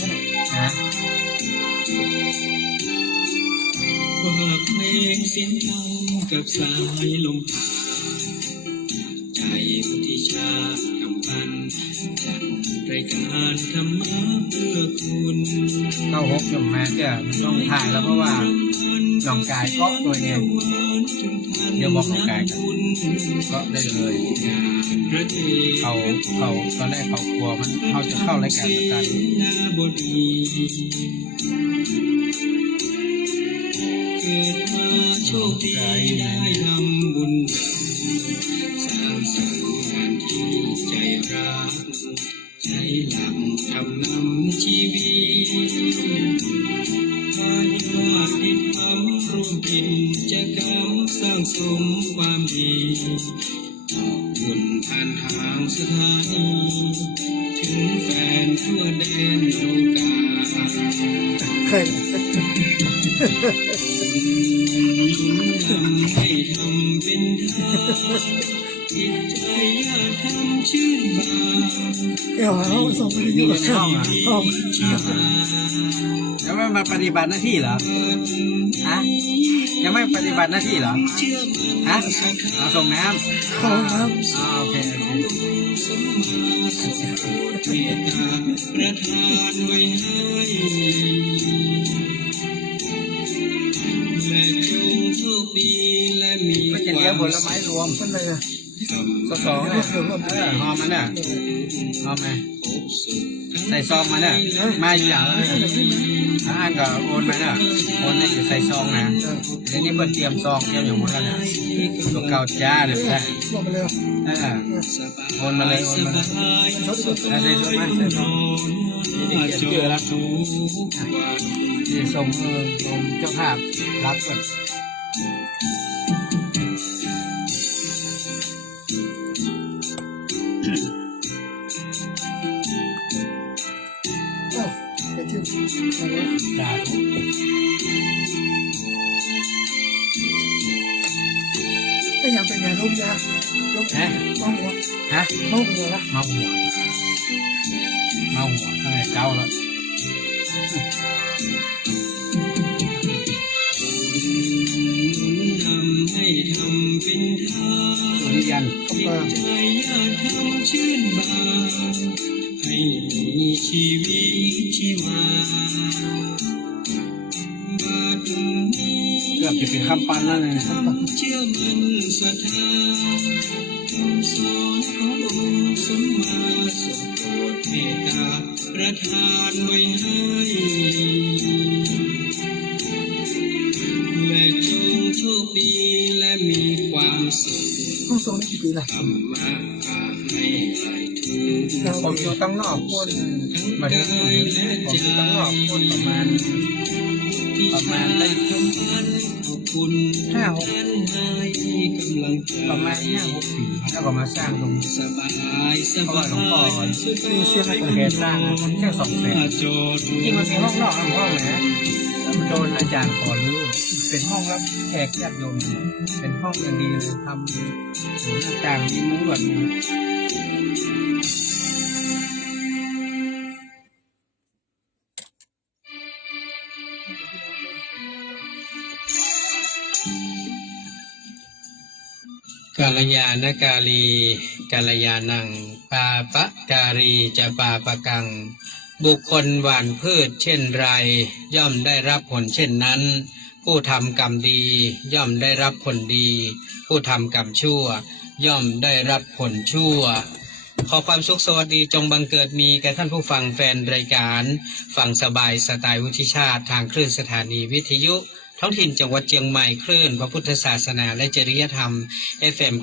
เลยนะฝากเพลงเสียงดังกับสายลมผ่านใจที่ชาคำพันจัดรายการธรรมะเพื่อคุณ96จบมาจะมันต้องถ่ายแล้วเพราะว่าน้องกายก็ตัวเนี่ยเดี๋ยวบอกน้องกายก็ได้เลยเขาตอนแรกเขากลัวมันเขาจะเข้ารายการประกันเกิดมาโชคดีได้ทำบุญสร้างสรรค์งานที่ใจรักใจหลักทำนำชีวิตพายาที่ทำร่วมกิจกรรมสร้างสมความดีขอบคุณผ่านทางสถานีถึงแฟนทั่วแดนโลกาเคยทำให้ทำเป็นทางจิตใจอยากทำชื่นบานเดี๋ยวเราส่งไปอยู่กับช่องห้องยังไม่มาปฏิบัติหน้าที่เหรอฮะยังไม่ปฏิบัติหน้าที่เหรอฮะเอาส่งน้ำขอครับโอเคเมตตาประทานไว้ให้และจงโชคดีและมีมันจะเลี้ยงผลไม้รวมมันเลยสองเนี่ยหอมมันเนี่ยหอมไหมใส่ซองมาเนี่ยมาอยู่อย่างถ้าอ่านก็โอนมาเนี่ยโอนได้ใส่ซองนะเดี๋ยวนี้เปิดเตรียมซองเตรียมอย่างหมดแล้วเนี่ยตัวเก่าจ้าเดี๋ยวได้บอกไปเลยโอนมาเลยโอนมาเลยใส่ซองมาใส่ซองนี่เขียนเจอแล้วนี่ส่งเจ้าภาพรับก่อนได้ก็ยังเป็นไงลูกยาลูกมองหัวฮะมองหัวละเมาหัวทำไมเก้าแล้วนำให้ทำเป็นทางยันจิตใจอยากทำชื่นบานให้มีชีวิตชีวาบัดนี้เกือบจะเป็นคำปันแล้วเลยเชื่อมั่นศรัทธาคำสอนขององค์สมมาทรงโปรดเมตตาประทานไว้ให้และจงโชคดีและมีความสุขผู้ทรงนี่กี่ปีละธรรมะพาให้หายทุกข์ผมอยู่ตั้งนอกคนมาถึงผมอยู่ตั้งนอกคนประมาณได้ขอบคุณ5-6ให้กำลังใจประมาณ5-6 ปีแล้วก็มาสร้างตรงสบายสบายหลวงพ่อที่เชื่อให้คนแก่สร้างแค่200,000จริงมันมีห้องนอกห้องนะแล้วมันโดนอาจารย์ขอรื้อเป็นห้องรับแขกญาติโยมเป็นห้องอย่างดีเลยทำหน้าต่างมีมุ้งแบบนี้กาลยานกาลีกาลยานังปาปะการีจะปาปะกังบุคคลหว่านพืชเช่นไรย่อมได้รับผลเช่นนั้นผู้ทำกรรมดีย่อมได้รับผลดีผู้ทำกรรมชั่วย่อมได้รับผลชั่วขอความสุขสวัสดีจงบังเกิดมีแก่ท่านผู้ฟังแฟนรายการฟังสบายสไตล์วุฒิชาติทางคลื่นสถานีวิทยุท้องถิ่นจังหวัดเชียงใหม่คลื่นพระพุทธศาสนาและจริยธรรม FM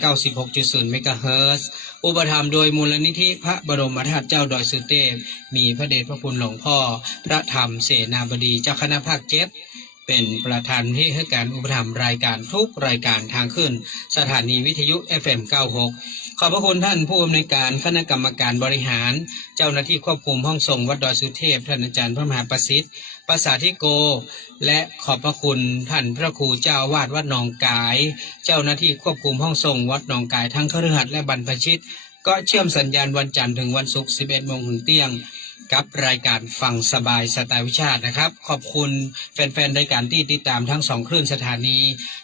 96.0 เมกะเฮิรตซ์อุปถัมภ์โดยมูลนิธิพระบรมธาตุเจ้าดอยสุเทพมีพระเดชพระคุณหลวงพ่อพระธรรมเสนาบดีเจ้าคณะภาค7เป็นประธานที่ให้การอุปถัมภ์รายการทุกรายการทางขึ้นสถานีวิทยุ FM 96ขอบพระคุณท่านผู้อำนวยการคณะกรรมการบริหารเจ้าหน้าที่ควบคุมห้องส่งวัดดอยสุเทพท่านอาจารย์พระมหาประสิทธิ์ภาษาธิโกและขอบพระคุณท่านพระครูเจ้าวาดวัดหนองกายเจ้าหน้าที่ควบคุมห้องส่งวัดหนองกายทั้งคฤหัสถ์และบรรพชิตก็เชื่อมสัญญาณวันจันทร์ถึงวันศุกร์ 11 โมงถึงเที่ยง กับรายการฟังสบายสไตล์วิชาตินะครับขอบคุณแฟนๆรายการที่ติดตามทั้ง2คลื่นสถานี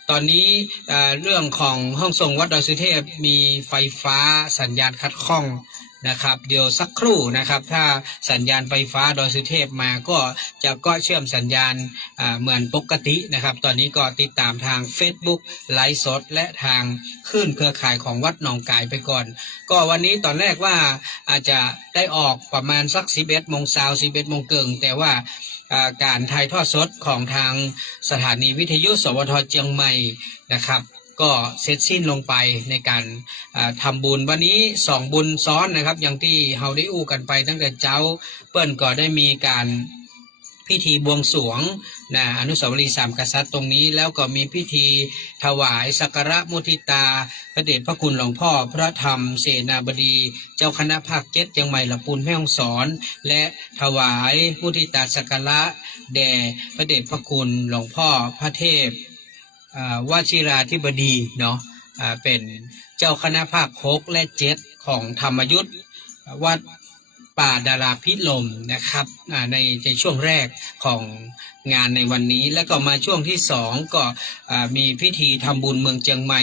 ตอนนี้เรื่องของห้องส่งวัดดอยสุเทพมีไฟฟ้าสัญญาณขัดข้องนะครับเดี๋ยวสักครู่นะครับถ้าสัญญาณไฟฟ้าดอยสุเทพมาก็จะเชื่อมสัญญาณเหมือนปกตินะครับตอนนี้ก็ติดตามทาง Facebook ไลฟ์สดและทางคลื่นเครือข่ายของวัดหนองกายไปก่อนก็วันนี้ตอนแรกว่าอาจจะได้ออกประมาณสัก 11 โมงเช้า 11 โมงเกิงแต่ว่าการถ่ายทอดสดของทางสถานีวิทยุสวทเชียงใหม่นะครับก็เสร็จสิ้นลงไปในการทำบุญวันนี้2บุญซ้อนนะครับอย่างที่เฮาได้อู้กันไปตั้งแต่เจ้าเปิ้นก็ได้มีการพิธีบวงสรวงอนุสาวรีย์3 กษัตริย์ตรงนี้แล้วก็มีพิธีถวายสักการะมุทิตาพระเดชพระคุณหลวงพ่อพระธรรมเสนาบดีเจ้าคณะภาค7เชียงใหม่ลำพูนแม่ฮ่องสอนและถวายมุทิตาสักการะแด่พระเดชพระคุณหลวงพ่อพระเทพวชิราธิบดีเนาะเป็นเจ้าคณะภาค6และ7ของธรรมยุทธวัดป่าดาราพิลมนะครับในช่วงแรกของงานในวันนี้แล้วก็มาช่วงที่2ก็มีพิธีทำบุญเมืองเชียงใหม่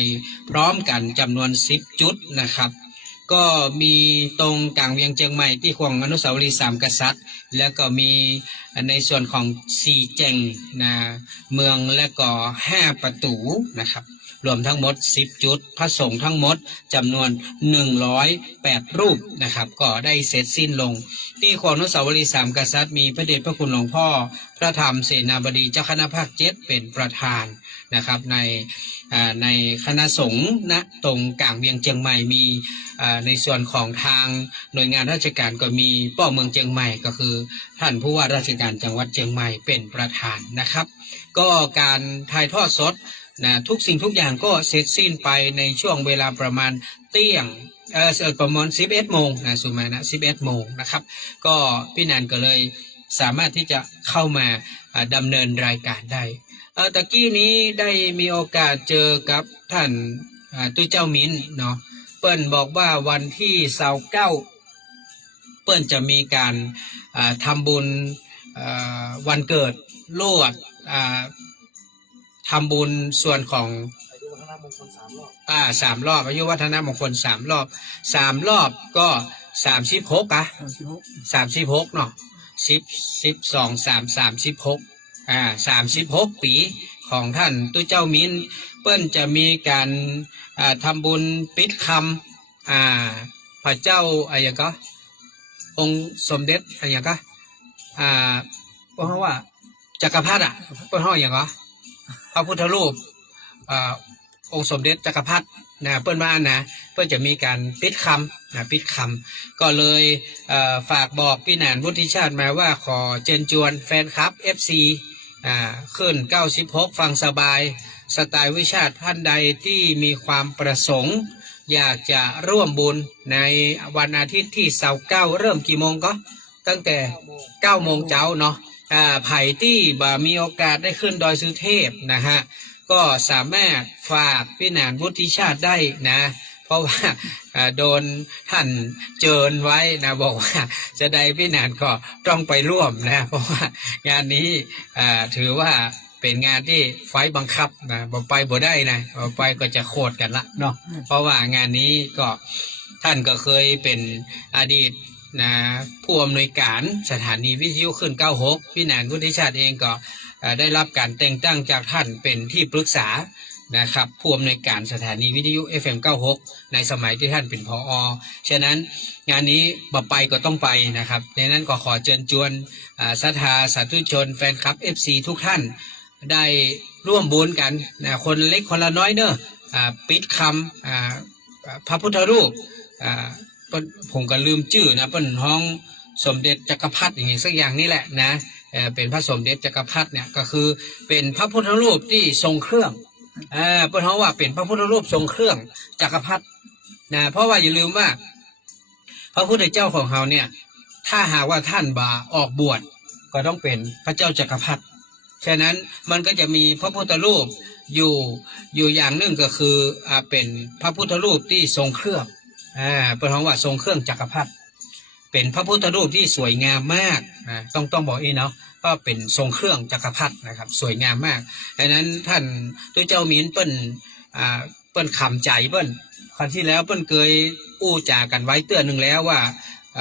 พร้อมกันจำนวน10จุดนะครับก็มีตรงกลางเวียงเชียงใหม่ที่ของอนุสาวรีย์3 กษัตริย์แล้วก็มีในส่วนของ4เจงเมืองและก็5ประตูนะครับรวมทั้งหมด10จุดพระสงฆ์ทั้งหมดจำนวน108รูปนะครับก็ได้เสร็จสิ้นลงที่ของอนุสาวรีย์3 กษัตริย์มีพระเดชพระคุณหลวงพ่อพระธรรมเสนาบดีเจ้าคณะภาค7เป็นประธานนะครับในคณะสงฆ์ณตรงกลางเวียงเชียงใหม่มีในส่วนของทางหน่วยงานราชการก็มีป้อเมืองเชียงใหม่ก็คือท่านผู้ว่าราชการจังหวัดเชียงใหม่เป็นประธานนะครับก็การถ่ายทอดสดทุกสิ่งทุกอย่างก็เสร็จสิ้นไปในช่วงเวลาประมาณเที่ยงประมาณ11 โมงสุมาณ11 โมงนะครับก็พี่นันก็เลยสามารถที่จะเข้ามาดำเนินรายการได้ตะกี้นี้ได้มีโอกาสเจอกับท่านตุ้ยเจ้ามิ้นเนาะเปิ้นบอกว่าวันที่29เปิ้นจะมีการทำบุญวันเกิดลวดทำบุญส่วนของ3 รอบอายุวัฒนมงคล3 รอบ3 รอบก็3636เนาะ10 12 3 36 36 ปีของท่านตุ้ยเจ้ามิ้นเปิ้นจะมีการทำบุญปิดคำพระเจ้าอะไรก็องค์สมเด็จอะไรก็เพราะว่าจักรพรรดิเปิ้นห้องอย่างก็พระพุทธรูปองค์สมเด็จจักรพรรดิเปิ้นมาเปิ้นจะมีการปิดคำปิดคำก็เลยฝากบอกพี่หนานวุฒิชาติมาว่าขอเชิญชวนแฟนคลับ FC ขึ้น96ฟังสบายสไตล์วิชาติท่านใดที่มีความประสงค์อยากจะร่วมบุญในวันอาทิตย์ที่29เริ่มกี่โมงก็ตั้งแต่9 โมงเช้าเนาะไผ่ที่มีโอกาสได้ขึ้นดอยสุเทพนะฮะก็สามารถฝากพี่หนานวุฒิชาติได้นะเพราะว่าโดนท่านเจิญไว้นะบอกว่าจะได้พี่หนานก็ต้องไปร่วมนะเพราะว่างานนี้ถือว่าเป็นงานที่ไฟบังคับนะบอกไปบ่ได้นะบอกไปก็จะโคตรกันละเนาะเพราะว่างานนี้ก็ท่านก็เคยเป็นอดีตผู้อำนวยการสถานีวิทยุขึ้น96พี่หนานวุฒิชาติเองก็ได้รับการแต่งตั้งจากท่านเป็นที่ปรึกษานะครับผู้อำนวยการสถานีวิทยุ FM 96ในสมัยที่ท่านเป็นผอ.ฉะนั้นงานนี้บ่ไปก็ต้องไปนะครับในนั้นก็ขอเชิญชวนศรัทธาสาธุชนแฟนคลับ FC ทุกท่านได้ร่วมบุญกันคนเล็กคนละน้อยเนอะปิดคำพระพุทธรูปผมก็ลืมชื่อนะเป็นห้องสมเด็จจักรพรรดิอย่างงี้สักอย่างนี่แหละนะเป็นพระสมเด็จจักรพรรดิเนี่ยก็คือเป็นพระพุทธรูปที่ทรงเครื่องเป็นเพราะว่าเป็นพระพุทธรูปทรงเครื่องจักรพรรดินะเพราะว่าอย่าลืมว่าพระพุทธเจ้าของเราเนี่ยถ้าหากว่าท่านออกบวชก็ต้องเป็นพระเจ้าจักรพรรดิฉะนั้นมันก็จะมีพระพุทธรูปอยู่อย่างหนึ่งก็คือเป็นพระพุทธรูปที่ทรงเครื่องเป็นเพราะว่าทรงเครื่องจักรพรรดิ เป็นพระพุทธรูปที่สวยงามมากนะต้องบอกเนาะก็เป็นทรงเครื่องจักรพรรดินะครับสวยงามมากดังนั้นท่านตัวเจ้ามินเปิ้นคำใจเปิ้นครั้งที่แล้วเปิ้นเคยอู้จากันไว้เตือนหนึ่งแล้วว่า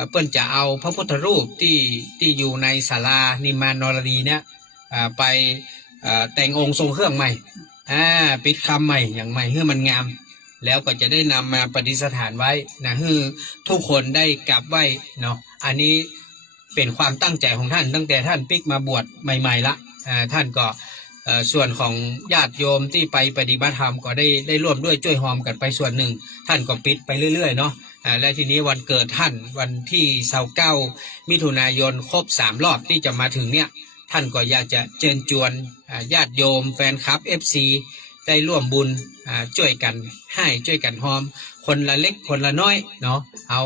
เปิ้นจะเอาพระพุทธรูปที่อยู่ในศาลานิมานนรดีเนี่ยไปแต่งองค์ทรงเครื่องใหม่ปิดคำใหม่อย่างใหม่ให้มันงามแล้วก็จะได้นำมาประดิษฐานไว้นะให้ทุกคนได้กราบไหว้เนาะอันนี้เป็นความตั้งใจของท่านตั้งแต่ท่านปิกมาบวชใหม่ๆละท่านก็ส่วนของญาติโยมที่ไปปฏิบัติธรรมก็ได้ร่วมด้วยช่วยหอมกันไปส่วนหนึ่งท่านก็ปิดไปเรื่อยๆเนาะและทีนี้วันเกิดท่านวันที่29มิถุนายนครบ3 รอบที่จะมาถึงเนี่ยท่านก็อยากจะเชิญชวนญาติโยมแฟนคลับ FC ได้ร่วมบุญช่วยกันให้ช่วยกันหอมคนละเล็กคนละน้อยเนาะเอา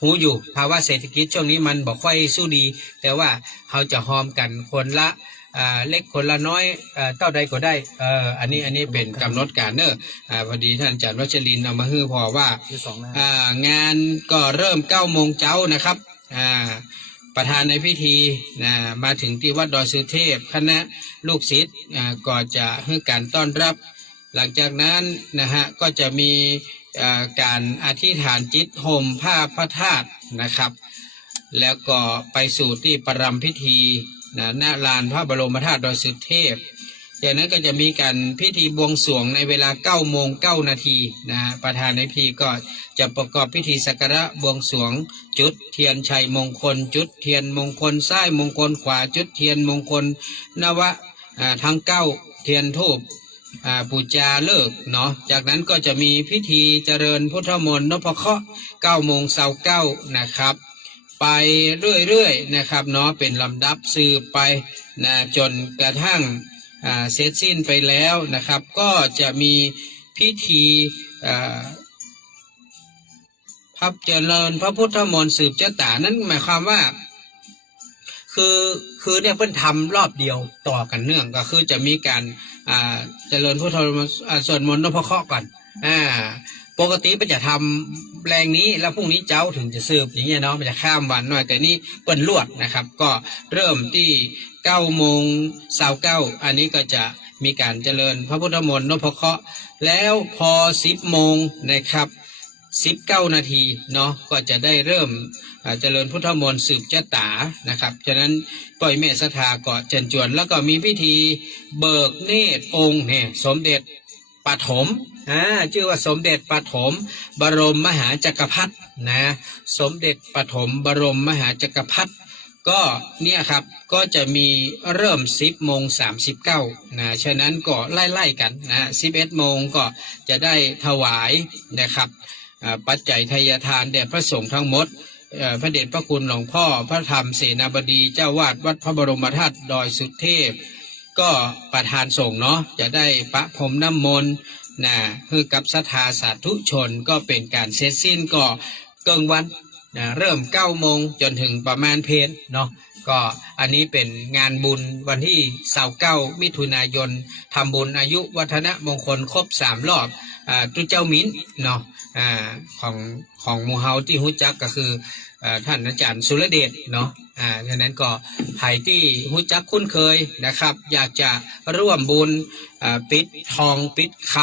หูอยู่ภาวะเศรษฐกิจช่วงนี้มันบอกค่อยสู้ดีแต่ว่าเขาจะหอมกันคนละเล็กคนละน้อยเท่าใดก็ได้อันนี้เป็นกำหนดการเนอะพอดีท่านอาจารย์วัชรินทร์เอามาฮือพอว่างานก็เริ่ม9 โมงเช้านะครับประธานในพิธีมาถึงที่วัดดอยสุเทพคณะลูกศิษย์ก็จะให้การต้อนรับหลังจากนั้นนะฮะก็จะมีการอธิษฐานจิตห่มผ้าพระธาตุนะครับแล้วก็ไปสู่ที่ประรำพิธีณลานพระบรมธาตุดอยสุเทพจากนั้นก็จะมีการพิธีบวงสรวงในเวลา9 โมง 9 นาทีนะประธานในพิธีก็จะประกอบพิธีสักการะบวงสรวงจุดเทียนชัยมงคลจุดเทียนมงคลซ้ายมงคลขวาจุดเทียนมงคลนวะทั้ง9เทียนธูปปูจาเลิกเนาะจากนั้นก็จะมีพิธีเจริญพุทธมนต์นพเคราะห์9 โมง29นะครับไปเรื่อยๆนะครับเนาะเป็นลำดับสืบไปนะจนกระทั่งเสร็จสิ้นไปแล้วนะครับก็จะมีพิธีพับเจริญพระพุทธมนต์สืบชะตานั้นหมายความว่าคือเนี่ยเพิ่นทำรอบเดียวต่อกันเนื่องก็คือจะมีการเจริญพุทธมนต์สวดมนต์นพเคราะห์ก่อนปกติมันจะทำแรงนี้แล้วพรุ่งนี้เจ้าถึงจะสืบอย่างเงี้ยเนาะมันจะข้ามวันหน่อยแต่นี่เปิ้นลวดนะครับก็เริ่มที่9 โมง29อันนี้ก็จะมีการเจริญพระพุทธมนต์นพเคราะห์แล้วพอ10 โมงนะครับ19 นาทีเนาะก็จะได้เริ่มเจริญพุทธมนต์สืบชะตานะครับฉะนั้นปล่อยเมษทาก็เชิญชวนแล้วก็มีพิธีเบิกเนตรองค์เนี่ยสมเด็จปฐมชื่อว่าสมเด็จปฐมบรมมหาจักรพรรดินะสมเด็จปฐมบรมมหาจักรพรรดิก็เนี่ยครับก็จะมีเริ่ม10 โมง 39นะฉะนั้นก็ไล่ๆกันนะ11 โมงก็จะได้ถวายนะครับปัจจัยทายทานแด่พระสงฆ์ทั้งหมดพระเดชพระคุณหลวงพ่อพระธรรมเสนาบดีเจ้าวาดวัดพระบรมธาตุดอยสุเทพก็ประธานสงฆ์เนาะจะได้ประพรมน้ำมนต์คือกับศรัทธาสาธุชนก็เป็นการเสร็จสิ้นก็เกิงวันเริ่ม9 โมงจนถึงประมาณเพลเนาะก็อันนี้เป็นงานบุญวันที่29 มิถุนายนทำบุญอายุวัฒนมงคลครบ3 รอบตุเจ้ามิ้นเนาะของหมู่เฮาที่ฮู้จักก็คือท่านอาจารย์สุรเดชเนาะฉะนั้นก็ใครที่ฮู้จักคุ้นเคยนะครับอยากจะร่วมบุญปิดทองปิดค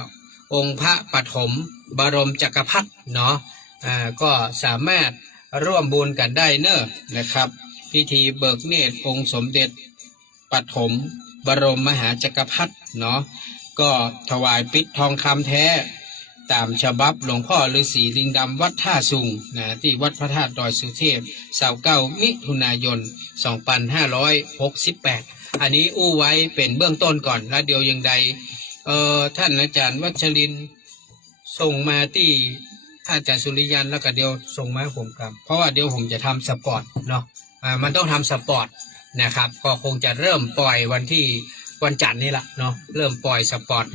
ำองค์พระปฐมบรมจักรพรรดิเนาะก็สามารถร่วมบุญกันได้เนอะนะครับพิธีเบิกเนตรองค์สมเด็จปฐมบรมมหาจักรพรรดิเนาะก็ถวายปิดทองคำแท้ตามฉบับหลวงพ่อฤาษีลิงดำวัดท่าสุงที่วัดพระธาตุดอยสุเทพ29 มิถุนายน 2568อันนี้อู้ไว้เป็นเบื้องต้นก่อนแล้วเดี๋ยวยังใดท่านอาจารย์วัชรินทร์ส่งมาที่อาจารย์สุริยันแล้วก็เดี๋ยวส่งมาให้ผมครับเพราะว่าเดี๋ยวผมจะทำสปอร์ตเนาะมันต้องทำสปอร์ตนะครับก็คงจะเริ่มปล่อยวันจันทร์นี่แหละเนาะเริ่มปล่อยสปอร์ต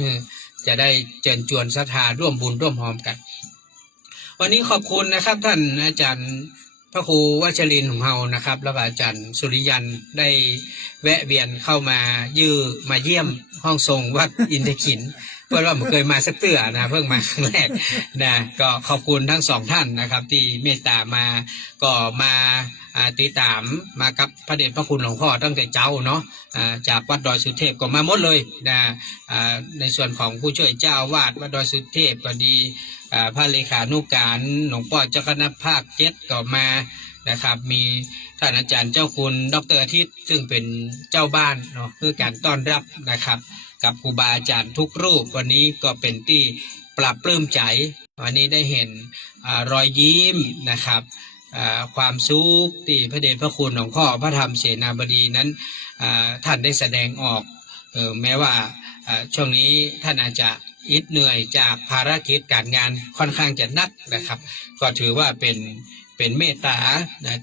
จะได้เชิญชวนศรัทธาร่วมบุญร่วมหอมกันวันนี้ขอบคุณนะครับท่านอาจารย์พระครูวัชรินทร์ของเรานะครับแล้วก็อาจารย์สุริยันได้แวะเวียนเข้ามามาเยี่ยมห้องทรงวัดอินทขิน เพื่อนว่าผมเคยมาสักเตื้อนะเพิ่งมาครั้งแรกนะก็ขอบคุณทั้งสองท่านนะครับที่เมตตามาก็มาติดตามมากับพระเดชพระคุณหลวงพ่อตั้งแต่เจ้าเนาะจากวัดดอยสุเทพก็มาหมดเลยนะในส่วนของผู้ช่วยเจ้าวาดวัดดอยสุเทพก็ดีพระเลขานุการหลวงพ่อเจ้าคณะภาค7ก็มานะครับมีท่านอาจารย์เจ้าคุณดร.อาทิตย์ซึ่งเป็นเจ้าบ้านเนาะคือการต้อนรับนะครับกับครูบาอาจารย์ทุกรูปวันนี้ก็เป็นที่ปรับปลื้มใจวันนี้ได้เห็นรอยยิ้มนะครับความสุขที่พระเดชพระคุณหลวงพ่อพระธรรมเสนาบดีนั้นท่านได้แสดงออกแม้ว่าช่วงนี้ท่านอาจจะอิดเหนื่อยจากภารกิจการงานค่อนข้างจะหนักนะครับก็ถือว่าเป็นเมตตา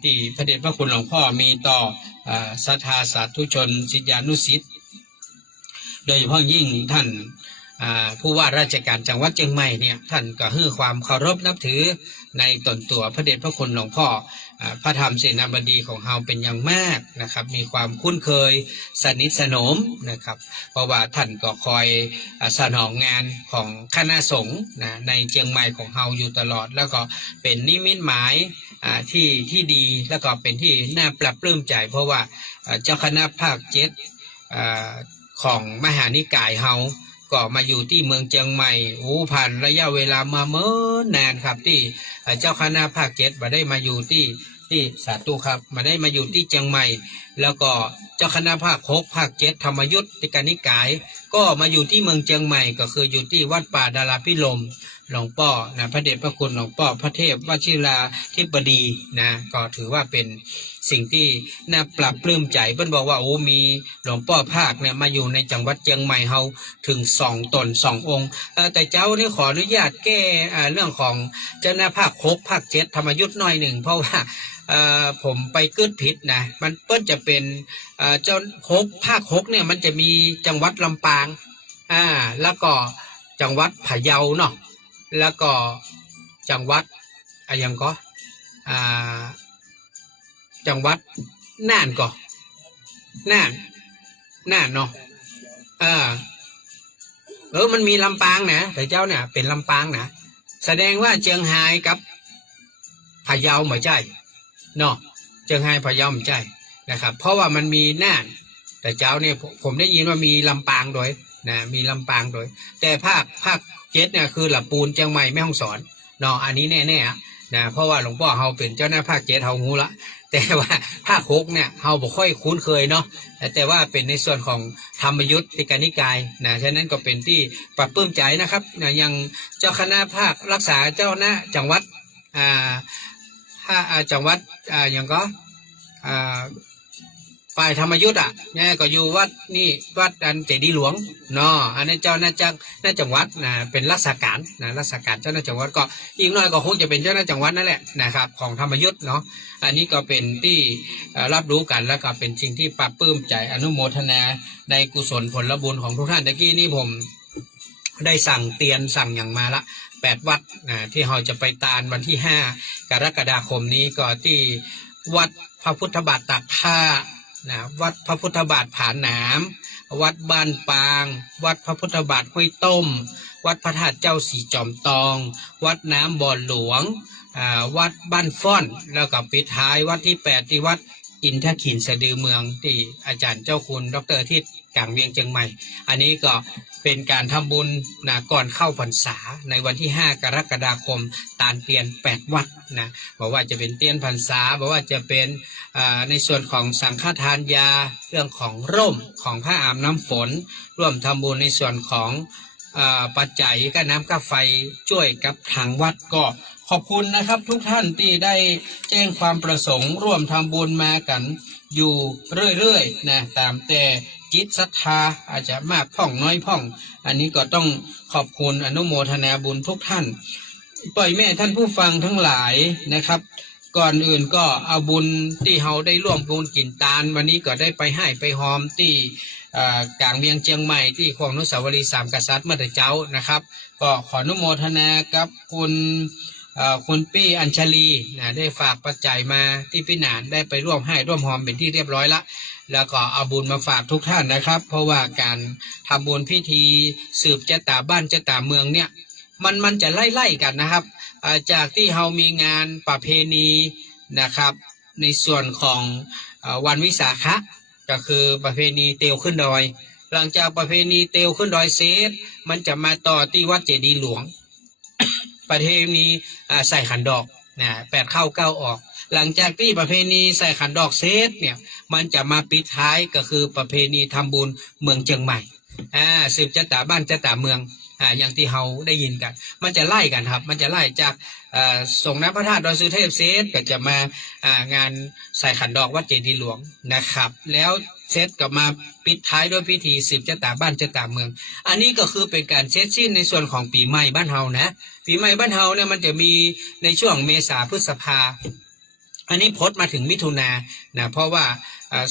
ที่พระเดชพระคุณหลวงพ่อมีต่อศรัทธาสาธุชนศิษยานุศิษย์โดยเฉพาะยิ่งท่านผู้ว่าราชการจังหวัดเชียงใหม่เนี่ยท่านก็ให้ความเคารพนับถือในตนตัวพระเดชพระคุณหลวงพ่อพระธรรมเสนาบดีของเราเป็นอย่างมากนะครับมีความคุ้นเคยสนิทสนมนะครับเพราะว่าท่านก็คอยสนองงานของคณะสงฆ์ในเชียงใหม่ของเราอยู่ตลอดแล้วก็เป็นนิมิตหมายที่ดีแล้วก็เป็นที่น่าปรับปลื้มใจเพราะว่าเจ้าคณะภาค7ของมหานิกายเราก็มาอยู่ที่เมืองเชียงใหม่ผ่านระยะเวลามาเมื่อนานครับที่เจ้าคณะภาค7มาได้มาอยู่ที่สาธุครับมาได้มาอยู่ที่เชียงใหม่แล้วก็เจ้าคณะภาค6ภาค7ธรรมยุทธติกานิกายก็มาอยู่ที่เมืองเชียงใหม่ก็คืออยู่ที่วัดป่าดาราพิรมหลวงพ่อพระเดชพระคุณหลวงพ่อพระเทพวชิราธิบดีก็ถือว่าเป็นสิ่งที่น่าปรับปลื้มใจเพิ่นบอกว่ามีหลวงพ่อภาคเนี่ยมาอยู่ในจังหวัดเชียงใหม่เฮาถึง2 ตน 2 องค์แต่เจ้านี่ขออนุญาตแก้เรื่องของเจ้าหน้าภาค6ภาค7ธรรมยุทธหน่อยหนึ่งเพราะว่าผมไปกึดผิดนะมันเปิ้นจะเป็นเจ้าภาค6เนี่ยมันจะมีจังหวัดลำปางแล้วก็จังหวัดพะเยาเนาะแล้วก็จังหวัดยังก็จังหวัดน่านก็น่านเนาะมันมีลำปางนะแต่เจ้าเนี่ยเป็นลำปางนะแสดงว่าเชียงรายกับพะเยาไม่ใช่เนาะเชียงรายพะเยาไม่ใช่นะครับเพราะว่ามันมีน่านแต่เจ้าเนี่ยผมได้ยินว่ามีลำปางโดยมีลำปางโดยแต่ภาค7เนี่ยคือลำปูนเชียงใหม่แม่ฮ่องสอนเนาะอันนี้แน่ๆนะเพราะว่าหลวงพ่อเฮาเป็นเจ้าหน้าภาค7เฮางูละแต่ว่าภาค6เนี่ยเฮาบ่ค่อยคุ้นเคยเนาะแต่ว่าเป็นในส่วนของธรรมยุทธติกานิกายฉะนั้นก็เป็นที่ปรับปลื้มใจนะครับอย่างเจ้าคณะภาครักษาเจ้าหน้าจังหวัดจังหวัดอย่างก็ฝ่ายธรรมยุทธ์เนี่ยก็อยู่วัดนี่วัดอันเจดีย์หลวงเนาะอันนี้เจ้าหน้าจังหวัดเป็นรักษาการรักษาการเจ้าหน้าจังหวัดก็อีกหน่อยก็คงจะเป็นเจ้าหน้าจังหวัดนั่นแหละนะครับของธรรมยุทธ์เนาะอันนี้ก็เป็นที่รับรู้กันแล้วก็เป็นสิ่งที่ปรับปลื้มใจอนุโมทนาในกุศลผลบุญของทุกท่านตะกี้นี่ผมได้สั่งเตียนสั่งอย่างมาละ8 วัดที่เราจะไปตาลวันที่5 กรกฎาคมนี้ก็ที่วัดพระพุทธบาทตากผ้าวัดพระพุทธบาทผาหนามวัดบ้านปางวัดพระพุทธบาทห้วยต้มวัดพระธาตุเจ้าสีจอมตองวัดน้ำบ่อหลวงวัดบ้านฟ้อนแล้วก็ปิดท้ายวัดที่8ที่วัดอินทขินสะดือเมืองที่อาจารย์เจ้าคุณดร.ทิศกลางเวียงเชียงใหม่อันนี้ก็เป็นการทำบุญก่อนเข้าพรรษาในวันที่5 กรกฎาคมตาลเตียน8 วัดบอกว่าจะเป็นเตียนพรรษาบอกว่าจะเป็นในส่วนของสังฆทานยาเรื่องของร่มของผ้าอาบน้ำฝนร่วมทำบุญในส่วนของปัจจัยค่าน้ำค่าไฟช่วยกับทางวัดก็ขอบคุณนะครับทุกท่านที่ได้แจ้งความประสงค์ร่วมทำบุญมากันอยู่เรื่อยๆตามแต่จิตศรัทธาอาจจะมากพ่องน้อยพ่องอันนี้ก็ต้องขอบคุณอนุโมทนาบุญทุกท่านปล่อยแม่ท่านผู้ฟังทั้งหลายนะครับก่อนอื่นก็เอาบุญที่เฮาได้ร่วมบุญกินตาลวันนี้ก็ได้ไปให้ไปหอมที่กลางเวียงเชียงใหม่ที่คลองอนุสาวรีย์3 กษัตริย์เมื่อแต่เจ้านะครับก็ขออนุโมทนากับคุณ คุณปี้อัญชลีนะได้ฝากปัจจัยมาที่พี่หนานได้ไปร่วมให้ร่วมหอมเป็นที่เรียบร้อยละแล้วก็เอาบุญมาฝากทุกท่านนะครับ เพราะว่าการทำบุญพิธีสืบชะตาบ้านชะตาเมืองเนี่ยมันจะไล่กันนะครับจากที่เรามีงานประเพณีนะครับในส่วนของวันวิสาขะก็คือประเพณีเตียวขึ้นดอยหลังจากประเพณีเตียวขึ้นดอยเสร็จมันจะมาต่อที่วัดเจดีย์หลวง ประเพณีใส่ขันดอกนะ8 เข้า 9 ออกหลังจากที่ประเพณีใส่ขันดอกเสร็จเนี่ยมันจะมาปิดท้ายก็คือประเพณีทำบุญเมืองเชียงใหม่สืบชะตาบ้านชะตาเมืองอย่างที่เราได้ยินกันมันจะไล่กันครับมันจะไล่จากส่งน้ำพระธาตุดอยสุเทพเสร็จก็จะมางานใส่ขันดอกวัดเจดีย์หลวงนะครับแล้วเสร็จก็มาปิดท้ายด้วยพิธีสืบชะตาบ้านชะตาเมืองอันนี้ก็คือเป็นการเสร็จสิ้นในส่วนของปีใหม่บ้านเฮานะปีใหม่บ้านเฮาเนี่ยมันจะมีในช่วงเมษาพฤษภาอันนี้พดมาถึงมิถุนานะเพราะว่า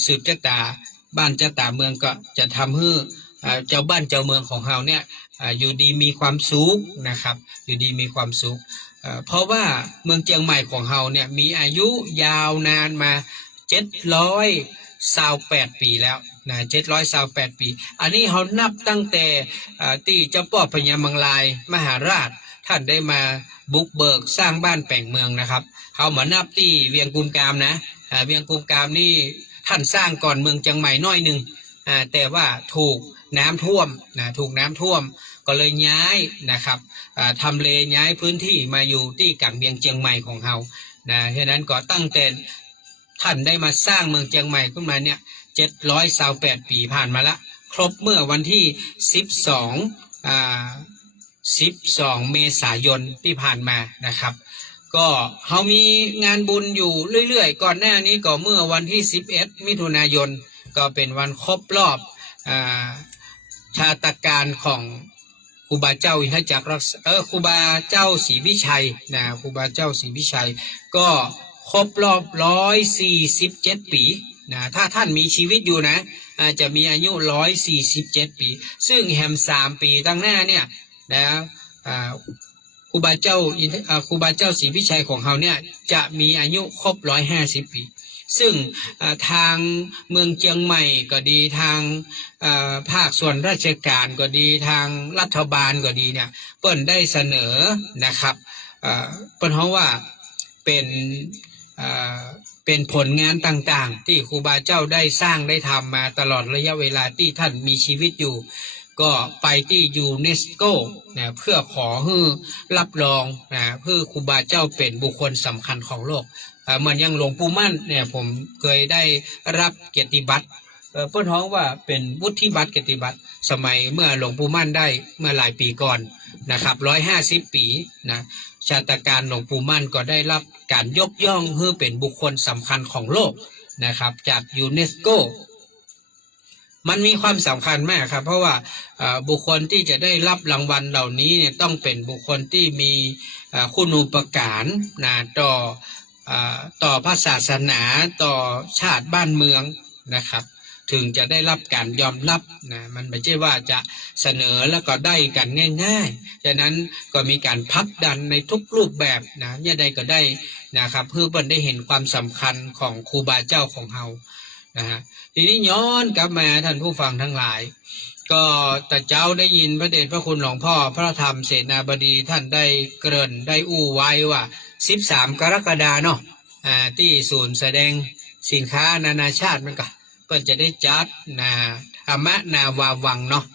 สืบชะตาบ้านชะตาเมืองก็จะทำให้เจ้าบ้านเจ้าเมืองของเฮาเนี่ยอยู่ดีมีความสุขนะครับอยู่ดีมีความสุขเพราะว่าเมืองเชียงใหม่ของเฮาเนี่ยมีอายุยาวนานมา728 ปีแล้วนะ728 ปีอันนี้เขานับตั้งแต่ที่เจ้าป่อพญามังลายมหาราชท่านได้มาบุกเบิกสร้างบ้านแปลงเมืองนะครับเขามานับที่เวียงกุมกามนะเวียงกุมกามนี่ท่านสร้างก่อนเมืองเชียงใหม่น้อยหนึ่งแต่ว่าถูกน้ำท่วมนะถูกน้ำท่วมก็เลยย้ายนะครับทำเลย้ายพื้นที่มาอยู่ที่กังเวียงเชียงใหม่ของเรานะฉะนั้นก็ตั้งแต่ท่านได้มาสร้างเมืองเชียงใหม่ขึ้นมาเนี่ย728 ปีผ่านมาละครบเมื่อวันที่12 เมษายนที่ผ่านมานะครับก็เขามีงานบุญอยู่เรื่อยๆก่อนหน้านี้ก็เมื่อวันที่11 มิถุนายนก็เป็นวันครบรอบชาตการของครูบาเจ้าอินทจักรครูบาเจ้าศรีวิชัยนะครูบาเจ้าศรีวิชัยก็ครบรอบ147 ปีนะถ้าท่านมีชีวิตอยู่นะจะมีอายุ147 ปีซึ่งแฮม3 ปีตั้งหน้าเนี่ยนะครูบาเจ้าศรีวิชัยของเขาเนี่ยจะมีอายุครบ150 ปีซึ่งทางเมืองเชียงใหม่ก็ดีทางภาคส่วนราชการก็ดีทางรัฐบาลก็ดีเนี่ยเปิ้นได้เสนอนะครับเปิ้นเพราะว่าเป็นผลงานต่างๆที่ครูบาเจ้าได้สร้างได้ทำมาตลอดระยะเวลาที่ท่านมีชีวิตอยู่ก็ไปที่ยูเนสโกนะเพื่อขอให้รับรองนะเพื่อครูบาเจ้าเป็นบุคคลสำคัญของโลกเหมือนอย่างหลวงปู่มั่นเนี่ยผมเคยได้รับเกียรติบัตรเพื่อท้องว่าเป็นวุฒิบัตรเกียรติบัตรสมัยเมื่อหลวงปู่มั่นได้เมื่อหลายปีก่อนนะครับ150 ปีนะชาตการหลวงปู่มั่นก็ได้รับการยกย่องให้เป็นบุคคลสำคัญของโลกนะครับจากยูเนสโกมันมีความสำคัญมากครับเพราะว่าบุคคลที่จะได้รับรางวัลเหล่านี้เนี่ยต้องเป็นบุคคลที่มีคุณูปการนะต่อพระศาสนาต่อชาติบ้านเมืองนะครับถึงจะได้รับการยอมรับนะมันไม่ใช่ว่าจะเสนอแล้วก็ได้กันง่ายๆฉะนั้นก็มีการผลักดันในทุกรูปแบบนะเนี่ยใดก็ได้นะครับเพื่อเพิ่นได้เห็นความสำคัญของครูบาเจ้าของเฮานะฮะทีนี้ย้อนกลับมาท่านผู้ฟังทั้งหลายก็แต่เจ้าได้ยินพระเดชพระคุณหลวงพ่อพระธรรมเสนาบดีท่านได้เกริ่นได้อู้ไว้ว่า13 กรกฎาคมเนาะที่ศูนย์แสดงสินค้านานาชาติมันก็เพิ่นจะได้จัดธรรมนาวาวังเนาะ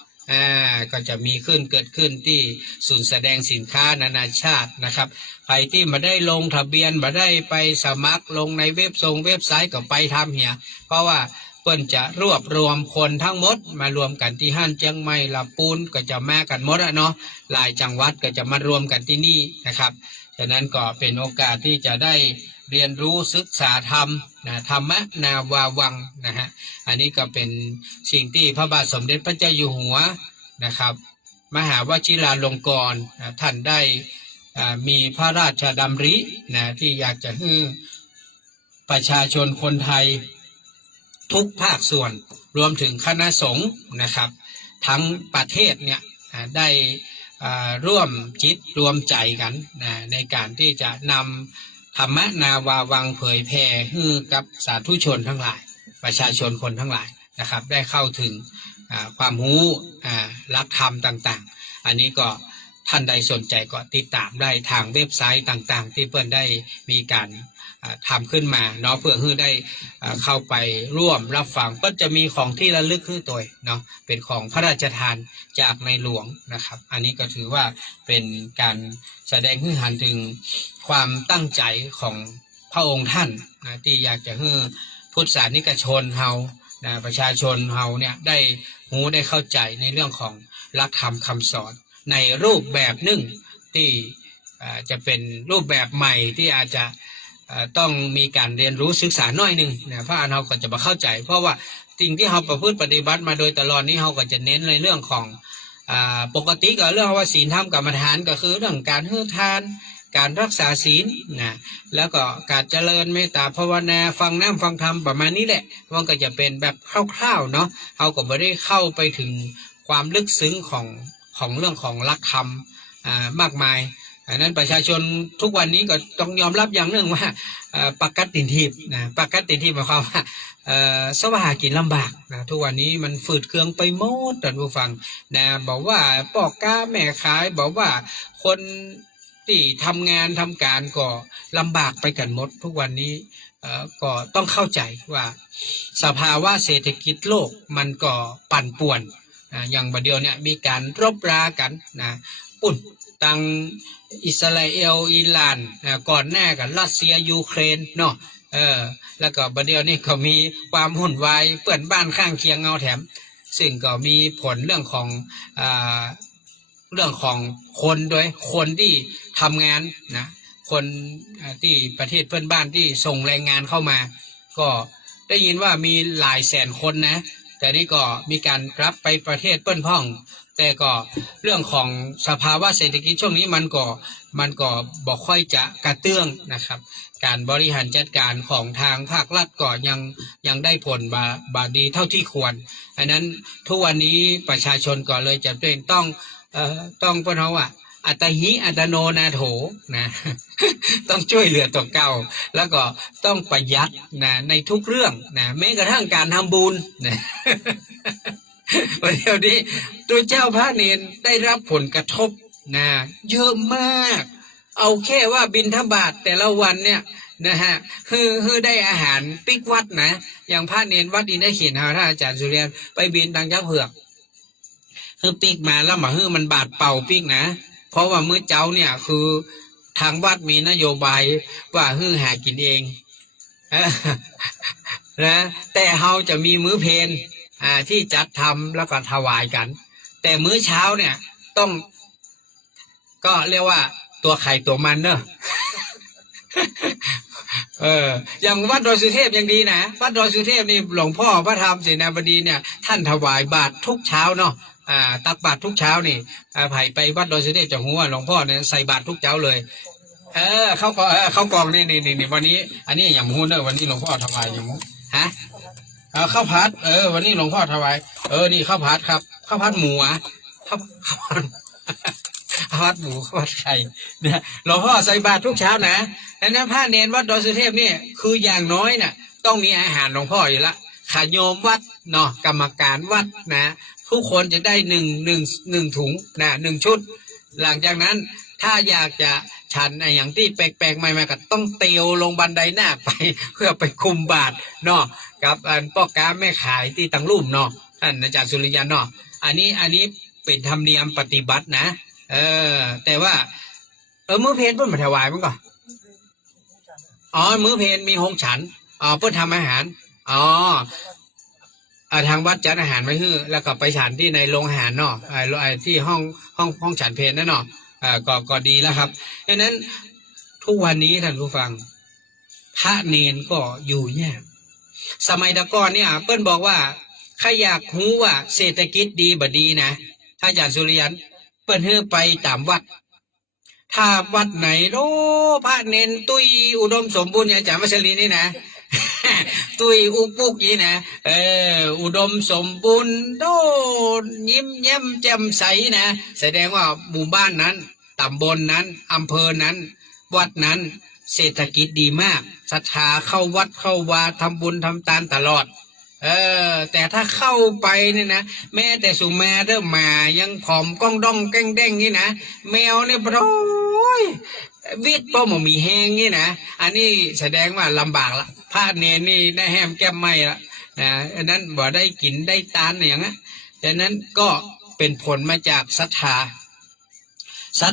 ก็จะมีเกิดขึ้นที่ศูนย์แสดงสินค้านานาชาตินะครับใครที่มาได้ลงทะเบียนมาได้ไปสมัครลงในเว็บไซต์ก็ไปทำเหียเพราะว่าเปิ้นจะรวบรวมคนทั้งหมดมารวมกันที่ห้านเชียงใหม่ลำพูนก็จะมากันหมดเนาะหลายจังหวัดก็จะมารวมกันที่นี่นะครับฉะนั้นก็เป็นโอกาสที่จะได้เรียนรู้ศึกษาธรรมธรรมนาวาวังนะฮะอันนี้ก็เป็นสิ่งที่พระบาทสมเด็จพระเจ้าอยู่หัวนะครับมหาวชิราลงกรณ์ท่านได้มีพระราชดำริที่อยากจะให้ประชาชนคนไทยทุกภาคส่วนรวมถึงคณะสงฆ์นะครับทั้งประเทศเนี่ยได้ ร่วมจิตรวมใจกันนะในการที่จะนำธรรมนาวาวังเผยแผ่ให้กับสาธุชนทั้งหลายประชาชนคนทั้งหลายนะครับได้เข้าถึงความรู้หลักธรรมต่างๆอันนี้ก็ท่านใดสนใจก็ติดตามได้ทางเว็บไซต์ต่างๆที่เพื่อนได้มีการทำขึ้นมาเนาะเพื่อให้ได้เข้าไปร่วมรับฟังก็จะมีของที่ระลึกคือตัวเนาะเป็นของพระราชทานจากในหลวงนะครับอันนี้ก็ถือว่าเป็นการแสดงให้เห็นถึงความตั้งใจของพระองค์ท่านนะที่อยากจะให้พุทธศาสนิกชนเฮานะประชาชนเฮาเนี่ยได้รู้ได้เข้าใจในเรื่องของหลักธรรมคำสอนในรูปแบบหนึ่งที่จะเป็นรูปแบบใหม่ที่อาจจะต้องมีการเรียนรู้ศึกษาหน่อยหนึ่งนะเพราะอันเราก็จะมาเข้าใจเพราะว่าสิ่งที่เราประพฤติปฏิบัติมาโดยตลอดนี้เราก็จะเน้นในเรื่องของปกติก็เรื่องว่าศีลธรรมกรรมฐานก็คือเรื่องการให้ทานการรักษาศีลนะแล้วก็การเจริญเมตตาภาวนาฟังน้ำฟังธรรมประมาณนี้แหละมันก็จะเป็นแบบคร่าวๆเนาะเราก็ไม่ได้เข้าไปถึงความลึกซึ้งของเรื่องของหลักธรรมมากมายอันนั้นประชาชนทุกวันนี้ก็ต้องยอมรับอย่างหนึ่งว่าปกติทิพย์นะปกติทิพย์หมายความว่าสวาหากินลำบากนะทุกวันนี้มันฝืดเคืองไปหมดท่านผู้ฟังนะบอกว่าปอกกาแม่ขายบอกว่าคนที่ทำงานทำการก็ลำบากไปกันหมดทุกวันนี้ก็ต้องเข้าใจว่าสภาวะเศรษฐกิจโลกมันก็ปั่นป่วนอย่างบัดเดียวเนี่ยมีการรบรากันนะปุ่นตังอิสราเอลอิหร่านก่อนหน้ากับรัสเซียยูเครนเนาะแล้วก็บัดเดียวนี่ก็มีความหุ่นวายเปื่อนบ้านข้างเคียงเงาแถมซึ่งก็มีผลเรื่องของคนโดยคนที่ทำงานนะคนที่ประเทศเพื่อนบ้านที่ส่งแรงงานเข้ามาก็ได้ยินว่ามีหลายแสนคนนะแต่นี่ก็มีการกลับไปประเทศเปิ้นพ่องแต่ก็เรื่องของสภาวะเศรษฐกิจช่วงนี้มันก็บอกค่อยจะกระเตื้องนะครับการบริหารจัดการของทางภาครัฐก็ยังได้ผลบาดีเท่าที่ควรอันนั้นทุกวันนี้ประชาชนก็เลยจะเป็นต้องเปิ้นเฮาว่าอัตหิอัตโนนาโถนะต้องช่วยเหลือตัวเก่าแล้วก็ต้องประหยัดนะในทุกเรื่องนะแม้กระทั่งการทำบุญนะวันเดียวนี้ตัวเจ้าพระเนรได้รับผลกระทบนะเยอะมากเอาแค่ว่าบิณฑบาตแต่ละวันเนี่ยนะฮะคือได้อาหารปิกวัดนะอย่างพระเนรวัดอินทเขตท่านอาจารย์สุเรียนไปบินทางยักษ์เผือกคือปิกมาแล้วมามันบาดเป่าปิกนะเพราะว่ามื้อเจ้าเนี่ยคือทางวัดมีนโยบายว่าหากินเองนะแต่เฮาจะมีมื้อเพลที่จัดทำแล้วก็ถวายกันแต่มื้อเช้าเนี่ยต้องก็เรียกว่าตัวไข่ตัวมันเนอะอย่างวัดดอยสุเทพยังดีนะวัดดอยสุเทพนี่หลวงพ่อพระธรรมเสนาบดีเนี่ยท่านถวายบาตรทุกเช้าเนาะตักบาตรทุกเช้านี่ไผ่ไปวัดดอยสุเทพจากหัวหลวงพ่อเนี่ยใส่บาตรทุกเช้าเลยเข้ากองนี่วันนี้อันนี้อย่างมูนเนอะวันนี้หลวงพ่อถวายอย่างมูฮะข้าวผัดวันนี้หลวงพ่อถวายนี่ข้าวผัดครับข้าวผัดหมูข้าวผัดหมูข้าวผัดไข่เนี่ยหลวงพ่อใส่บาตรทุกเช้านะดังนั้นพระเนรวัดดอยสุเทพเนี่ยคืออย่างน้อยน่ะต้องมีอาหารหลวงพ่ออยู่ละขาโยมวัดเนาะกรรมการวัดนะทุกคนจะได้หนึ่งถุงนะ1 ชุดหลังจากนั้นถ้าอยากจะฉันอย่างที่แปลกๆใหม่ๆก็ต้องเตียวลงบันไดหน้าไปเพื่อไปคุมบาตรเนาะกับพ่อค้าแม่ขายที่ตั้งรูปเนาะท่านอาจารย์สุริยันเนาะอันนี้เป็นธรรมเนียมปฏิบัตินะแต่ว่ามื้อเพลเพิ่นมาถวายมั้งก่อนมื้อเพลมีโฮงฉันเพิ่นทำอาหารทางวัดจัดอาหารไว้ให้แล้วก็ไปฉันที่ในโรงอาหารเนาะที่ห้องฉันเพลนั่นเนาะก็ดีแล้วครับดังนั้นทุกวันนี้ท่านผู้ฟังพระเนรก็อยู่ยากสมัยตะก่อนเนี่ยเปิ้นบอกว่าใครอยากรู้ว่าเศรษฐกิจดีบ่ดีนะถ้าอาจารย์สุริยันเปิ้นให้ไปตามวัดถ้าวัดไหนพระเนรตุ้ยอุดมสมบูรณ์อย่างอาจารย์วัชรีนี่นะ ตุยอุปุกนี่นะอุดมสมบูรณ์โดดยิ้มแย้มแจ่มใสนะแสดงว่าหมู่บ้านนั้นตำบลนั้นอำเภอนั้นวัดนั้นเศรษฐกิจดีมากศรัทธาเข้าวัดเข้าวาทำบุญทำทานตลอดแต่ถ้าเข้าไปเนี่ยนะแม้แต่สุมาเด้อมายังผอมก้องด้องแก้งแดงนี่นะแมวเนี่ยโอ้ยวิทย์ป้อมมีแห้งนี่นะอันนี้แสดงว่าลำบากละพระเนรนี่ได้แฮมแก้มไม่ละนะอันนั้นบ่ได้กินได้ตานอย่างนั้นดังนั้นก็เป็นผลมาจากศรัท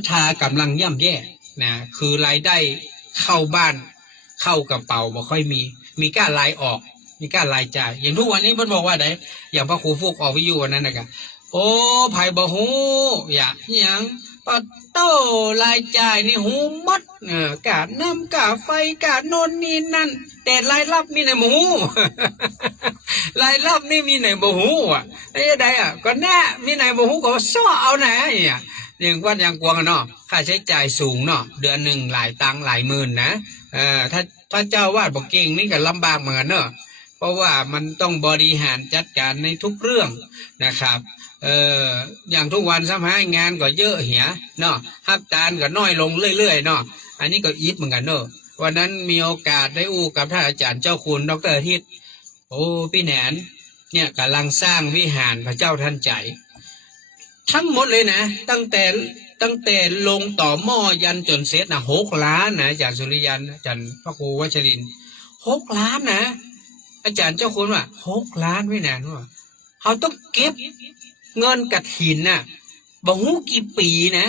ธากำลังย่ำแย่นะคือรายได้เข้าบ้านเข้ากระเป๋าบ่ค่อยมีการรายออกมีการรายจ่ายอย่างทุกวันนี้เพิ่นบอกว่าไดอย่างพระครูฟุกออกวิทยุวันนั้นนะกะโอ้ไผบ่ฮู้อย่างปัดโต้รายจ่ายนี่หูหมดกะน้ำกะไฟกะโน่นนี่นั่นแต่รายรับมีไหนบ่ฮู้ รายรับนี่มีไหนบ่ฮู้อ่ะไอ้ใดอ่ะก็แน่มีไหนบ่ฮู้ก็ซ้อเอาไหนอ่ะอย่างวัดอย่างกวางเนาะค่าใช้จ่ายสูงเนาะเดือนหนึ่งหลายตังค์หลายหมื่นนะถ้าเจ้าวาดบ่เก่งนี่ก็ลำบากเหมือนเนาะเพราะว่ามันต้องบริหารจัดการในทุกเรื่องนะครับอย่างทุกวันซ้ำให้งานก็เยอะเหียเนาะฮับจานก็น้อยลงเรื่อยๆเนาะอันนี้ก็อีทเหมือนกันเนาะวันนั้นมีโอกาสได้อู้กับท่านอาจารย์เจ้าคุณดร.อาทิตย์โอ้พี่แหนนเนี่ยกำลังสร้างวิหารพระเจ้าทันใจทั้งหมดเลยนะตั้งแต่ลงต่อหม้อยันจนเสร็จนะ6 ล้านนะอาจารย์สุริยันอาจารย์พระครูวัชรินทร์6 ล้านนะอาจารย์เจ้าคุณว่า6 ล้านไม่นานว่าเขาต้องเก็บเงินกฐินน่ะบ่ฮู้กี่ปีนะ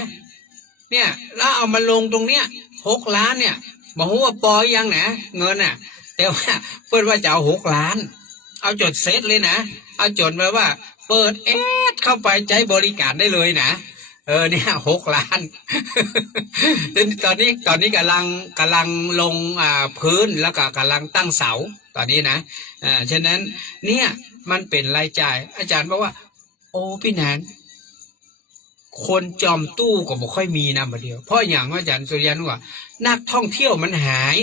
เนี่ยแล้วเอามาลงตรงเนี้ย6 ล้านเนี่ยบ่ฮู้ว่าปอยังนะเงินน่ะแต่ว่าเพิ่นว่าจะเอา6 ล้านเอาจดเสร็จเลยนะเอาจดมาว่าเปิดเข้าไปใจบริการได้เลยนะเนี่ย6 ล้าน ตอนนี้กำลังลงพื้นแล้วก็กำลังตั้งเสาตอนนี้นะฉะนั้นเนี่ยมันเป็นรายจ่ายอาจารย์บอกว่าโอ้พี่แนนคนจอมตู้ก็บ่ค่อยมีนะประเดี๋ยวเพราะอย่างอาจารย์สุริยันว่านักท่องเที่ยวมันหาย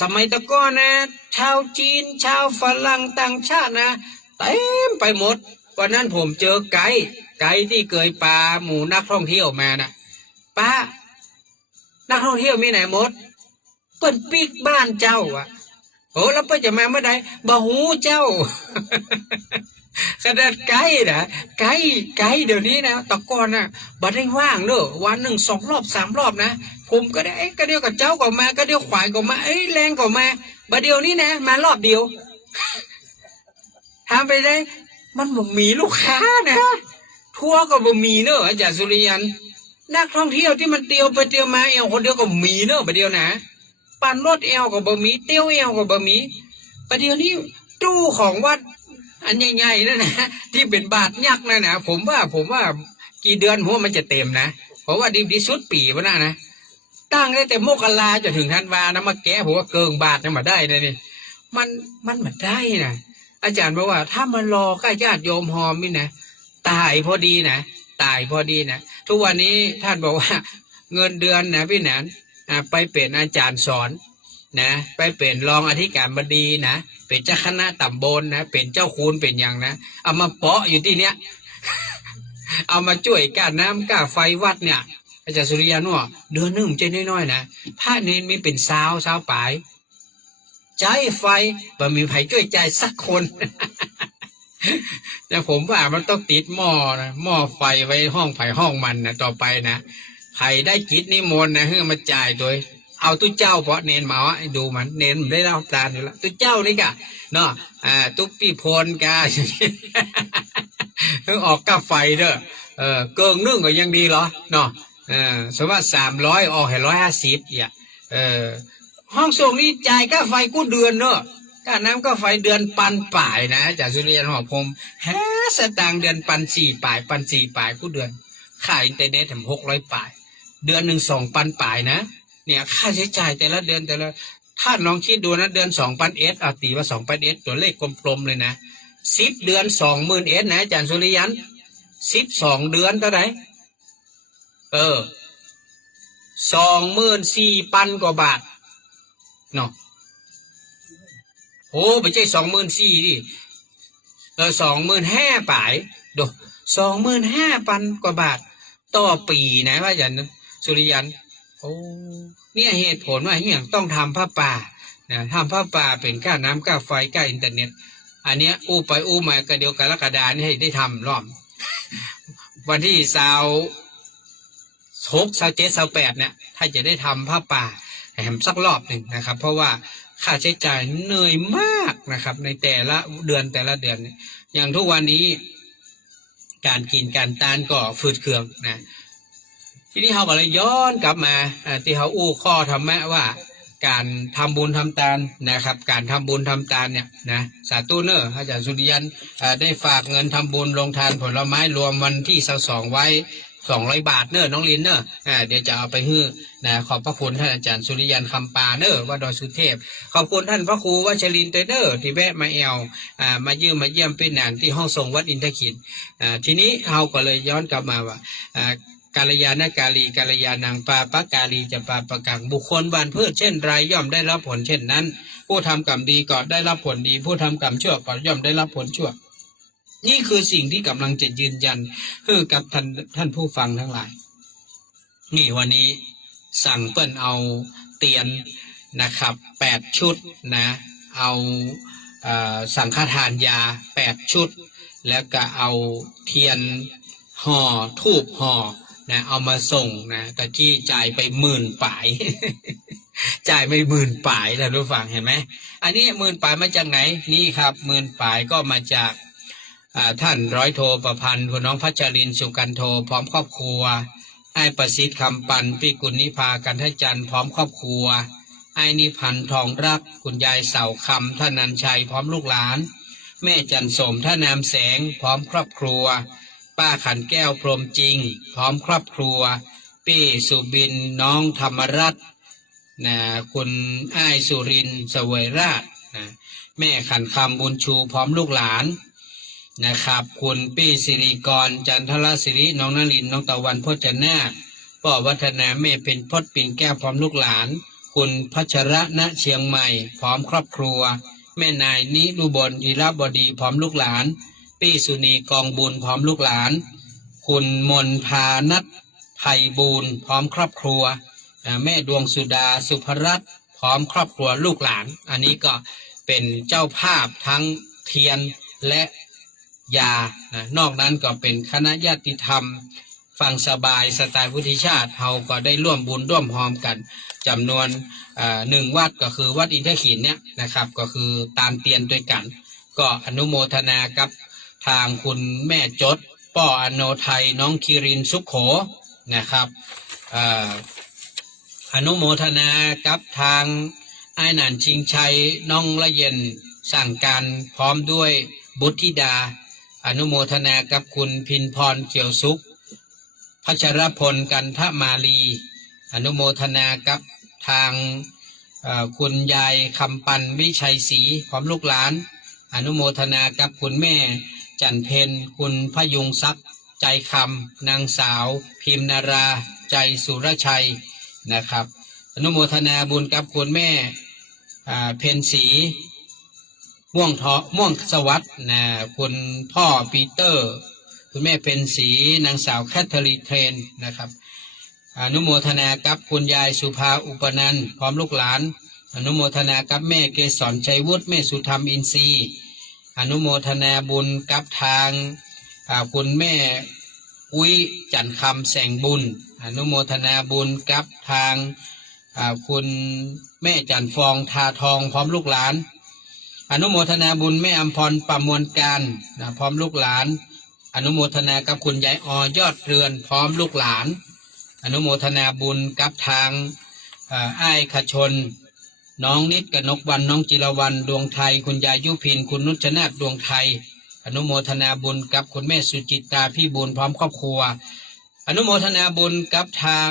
สมัยตะก้อนนะชาวจีนชาวฝรั่งต่างชาตินะเต็มไปหมดวันนั้นผมเจอไกด์ที่เคยพาหมู่นักท่องเที่ยวมานะป้านักท่องเที่ยวมีไหนหมดเปิ้นปิกบ้านเจ้าอ่ะโอ้แล้วเปิ้นจะมาเมื่อใดบ่ฮู้เจ้า ขนาดไกด์นะไกด์เดี๋ยวนี้นะตะกอนนะบ่ได้ว่างเนอะวันหนึ่ง2 รอบ 3 รอบนะผมก็ได้ก็เดียวกับเจ้าก็มาก็เดียวขวายก็มาแรงก็มาบ่เดียวนี้นะมารอบเดียว ทำไปได้มันบ่มีลูกค้านะทัวร์ก็บ่มีเนอะอาจารย์สุริยันนักท่องเที่ยวที่มันเตียวไปเตียวมาเอวคนเดียวก็มีเนอะบ่เดียวนะปั่นรถเอวก็บ่มีเตียวเอวก็บ่มีบ่เดียวนี้ตู้ของวัดอันใหญ่ๆนั่นนะที่เป็นบาทยักษ์นั่นนะผมว่ากี่เดือนหัวมันจะเต็มนะเพราะว่าดีที่สุดปีวะนะตั้งได้แต่มกราจนถึงธันวานะมาแก้ผมว่าเกินบาทเนี่ยมาได้นะนี่มันมาได้นะอาจารย์บอกว่าถ้ามันรอใกล้ญาติโยมหอมนี่นะตายพอดีนะทุกวันนี้ท่านบอกว่าเงินเดือนนะพี่แหนนไปเป็นอาจารย์สอนนะไปเป็นรองอธิการบดีนะเป็นเจ้าคณะตำบลนะเป็นเจ้าคูณเป็นอย่างนะเอามาเปาะอยู่ที่เนี้ย เอามาช่วยก้าน้ำก้าไฟวัดเนี่ยอาจารย์สุริยันว่าเดือนหนึ่งใจน้อยๆนะพระเนรมีเป็นสาวปลายใจไฟบ่มีไผช่วยใจสักคน แต่ผมว่ามันต้องติดหม้อนะหม้อไฟไว้ห้องไผ่ห้องมันนะต่อไปนะใครได้กิจนิมนต์นะเฮ้ยมาจ่ายโดยเอาตุ้เจ้าเพราะเนนหมาดูมันเนนได้รับการอยู่แล้วตุ้เจ้านี่กะเนาะตุ๊กพี่พลกา ต้องออกกาไฟเด้อเกิงนึ่งก็ยังดีเหรอเนาะสมมติว่า300ออกให้150อย่าห้องส่งนี้จ่ายค่าไฟกู้เดือนเนอะค่าน้ำก็ไฟเดือนปันป่ายนะจากสุริยันหอผมสตางค์เดือน1,400ป่ายกู้เดือนค่าอินเทอร์เน็ตถึง600ป่ายเดือนหนึ่ง2,000ป่ายนะเนี่ยค่าใช้จ่ายแต่ละเดือนถ้าลองคิดดูนะเดือน2,000เอาตีว่า2,000ตัวเลขกลมๆเลยนะ10 เดือน20,000นะอาจารย์สุริยัน12 เดือนเท่าไหร่24,000 กว่าบาทเนาะ โอ้ไม่ใช่24,000ดิ25,000ป่ายดู25,000 กว่าบาทต่อปีนะพระอาจารย์สุริยันโอ้เนี่ยเหตุผลว่าอย่างต้องทำผ้าป่านะทำผ้าป่าเป็นค่าน้ำค่าไฟค่าอินเทอร์เน็ตอันเนี้ยอู้ไปอู้มาก็เดียวกรกฎานี่ให้ได้ทำรอบวันที่26 27 28เนี่ยถ้าจะได้ทำผ้าป่าแหมสักรอบหนึ่งนะครับเพราะว่าค่าใช้จ่ายเหนื่อยมากนะครับในแต่ละเดือนอย่างทุกวันนี้การกินการตานก็ฝืดเคืองนะทีนี้เขาก็เลยย้อนกลับมาที่เขาอู้ข้อธรรมะว่าการทำบุญทำทานนะครับการทำบุญทำทานเนี่ยนะสาธุเนอร์อาจารย์สุริยันได้ฝากเงินทำบุญลงทานผลไม้รวมวันที่22ไว้200 บาทเนอน้องลินเนอเดี๋ยวจะเอาไปฮื้อนะขอบพระคุณท่านอาจารย์สุริยันคำปาเนอว่าดอยสุเทพขอบคุณท่านพระครูวัชรินทร์เนอที่แวะมามาเยี่ยมเป็นหนานที่ห้องทรงวัดอินทขินทีนี้เราก็เลยย้อนกลับมาว่ากาลยานกาลีกาลยานังปาปกาลีจะปาปกังบุคคลบานพืชเช่นไรย่อมได้รับผลเช่นนั้นผู้ทำกรรมดีก็ได้รับผลดีผู้ทำกรรมชั่วก็ย่อมได้รับผลชั่วนี่คือสิ่งที่กำลังจะยืนยันกับท่านผู้ฟังทั้งหลายนี่วันนี้สั่งเปิ้นเอาเตียนนะครับ8 ชุดนะเอาสังฆทานยา8 ชุดแล้วก็เอาเทียนห่อทูบห่อนะเอามาส่งนะตะกี้จ่ายไป10,000 ป่าย จ่ายไป10,000 ป่ายท่านผู้ฟังเห็นไหมอันนี้10,000 ป่ายมาจากไหนนี่ครับ10,000 ป่ายก็มาจากท่านร้อยโทประพันธ์คุณน้องพัชรินทร์สุกันโทพร้อมครอบครัวไอ้ประสิทธิ์คำปันพี่กุลนิพากันทจันทร์พร้อมครอบครัวไอ้นิพันธ์ทองรักคุณยายเสาคำท่านนันชัยพร้อมลูกหลานแม่จันสมท่านามแสงพร้อมครอบครัวป้าขันแก้วพรมจริงพร้อมครอบครัวปี้สุบินน้องธรรมรัตน์นะคุณอ้ายสุรินทร์เสวยราชนะแม่ขันคำบุญชูพร้อมลูกหลานนะครับคุณปี้สิริกรจันทรศิริน้องนลินน้องตะวันพจนาป่อวัฒนาแม่เป็นพจน์ปิ่นแก้วพร้อมลูกหลานคุณพัชระณเชียงใหม่พร้อมครอบครัวแม่นายนิรุบลอิรบดีพร้อมลูกหลานปี้สุนีกองบุญพร้อมลูกหลานคุณมนพานัทไพบูลพร้อมครอบครัวแม่ดวงสุดาสุภรัตน์พร้อมครอบครัวลูกหลานอันนี้ก็เป็นเจ้าภาพทั้งเทียนและยานอกนั้นก็เป็นคณะญาติธรรมฟังสบายสไตล์พุทธิชาติเราก็ได้ร่วมบุญร่วมหอมกันจำนวน1 วัดก็คือวัดอินทขินเนี่ยนะครับก็คือตามเตียนด้วยกันก็อนุโมทนากับทางคุณแม่จดป้ออโนไทยน้องคิรินสุขโขนะครับอนุโมทนากับทางไอ้นันชิงชัยน้องละเย็นสั่งการพร้อมด้วยบุตรธิดาอนุโมทนากับคุณพินพรเขียวสุขพัชรพลกันทมาลีอนุโมทนากับทางคุณยายคำปันวิชัยศรีพร้อมลูกหลานอนุโมทนากับคุณแม่จันเพนคุณพยุงศักดิ์ใจคำนางสาวพิมนาราใจสุรชัยนะครับอนุโมทนาบุญกับคุณแม่เพนศรีม่วงสวัสดิ์นะคุณพ่อปีเตอร์คุณแม่เพนศรีนางสาวแคทเธอรีนเทรนนะครับอนุโมทนากับคุณยายสุภาอุปนันท์พร้อมลูกหลานอนุโมทนากับแม่เกษรชัยวุฒิแม่สุธรรมอินทรีย์อนุโมทนาบุญกับทางคุณแม่อุ้ยจันคำแสงบุญอนุโมทนาบุญกับทางคุณแม่จันฟองทาทองพร้อมลูกหลานอนุโมทนาบุญแม่อำพรประมวลการพร้อมลูกหลานอนุโมทนากับคุณยายอยอดเรือนพร้อมลูกหลานอนุโมทนาบุญกับทางอ้ายขชนน้องนิดกนกวันน้องจิรวันดวงไทยคุณยายยุพินคุณนุชนาถดวงไทยอนุโมทนาบุญกับคุณแม่สุจิตาพี่บุญพร้อมครอบครัวอนุโมทนาบุญกับทาง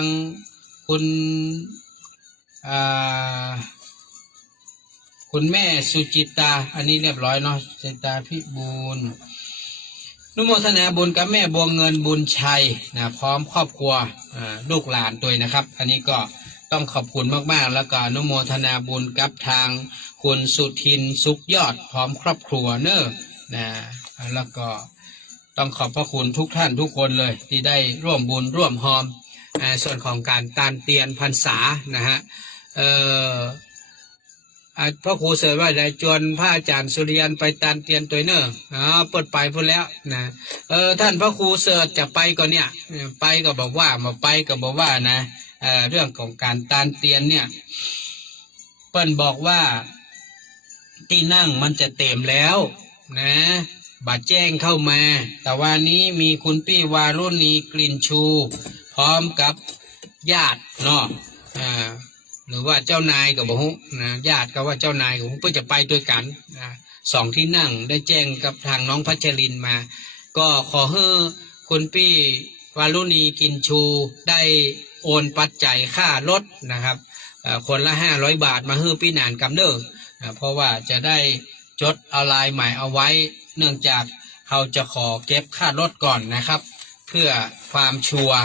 คุณแม่สุจิตาอันนี้เรียบร้อยเนาะสุจิตาพี่บุญอนุโมทนาบุญกับแม่บัวเงินบุญชัยนะพร้อมครอบครัวลูกหลานตัวนะครับอันนี้ก็ ต้องขอบคุณมากๆแล้วก็อนุโมทนาบุญกับทางคุณสุทินสุขยอดพร้อมครอบครัวเนอะนะแล้วก็ต้องขอบพระคุณทุกท่านทุกคนเลยที่ได้ร่วมบุญร่วมหอมส่วนของการตานเตียนพรรษานะฮะพ่อครูเสริฐว่าได้จวนพระอาจารย์สุริยันไปตานเตียนตัวเนอะเปิดไปพูดแล้วนะท่านพระครูเสริฐจะไปก่อนเนี่ยไปก็บอกว่ามาไปก็บอกว่านะเรื่องของการตานเตียนเนี่ยเปิ้นบอกว่าที่นั่งมันจะเต็มแล้วนะบัดแจ้งเข้ามาแต่วันนี้มีคุณพี่วารุณีกลิ่นชูพร้อมกับญาติเนาะหรือว่าเจ้านายกับบุนะญาติก็ว่าเจ้านายกับบุเพื่อจะไปด้วยกันสองที่นั่งได้แจ้งกับทางน้องพัชรินมาก็ขอให้คุณพี่วารุณีกลิ่นชูได้โอนปัจจัยค่ารถนะครับคนละ500 บาทมาให้พี่นานกำเนิดเพราะว่าจะได้จดเอาลายหมายเอาไว้เนื่องจากเขาจะขอเก็บค่ารถก่อนนะครับเพื่อความชัวร์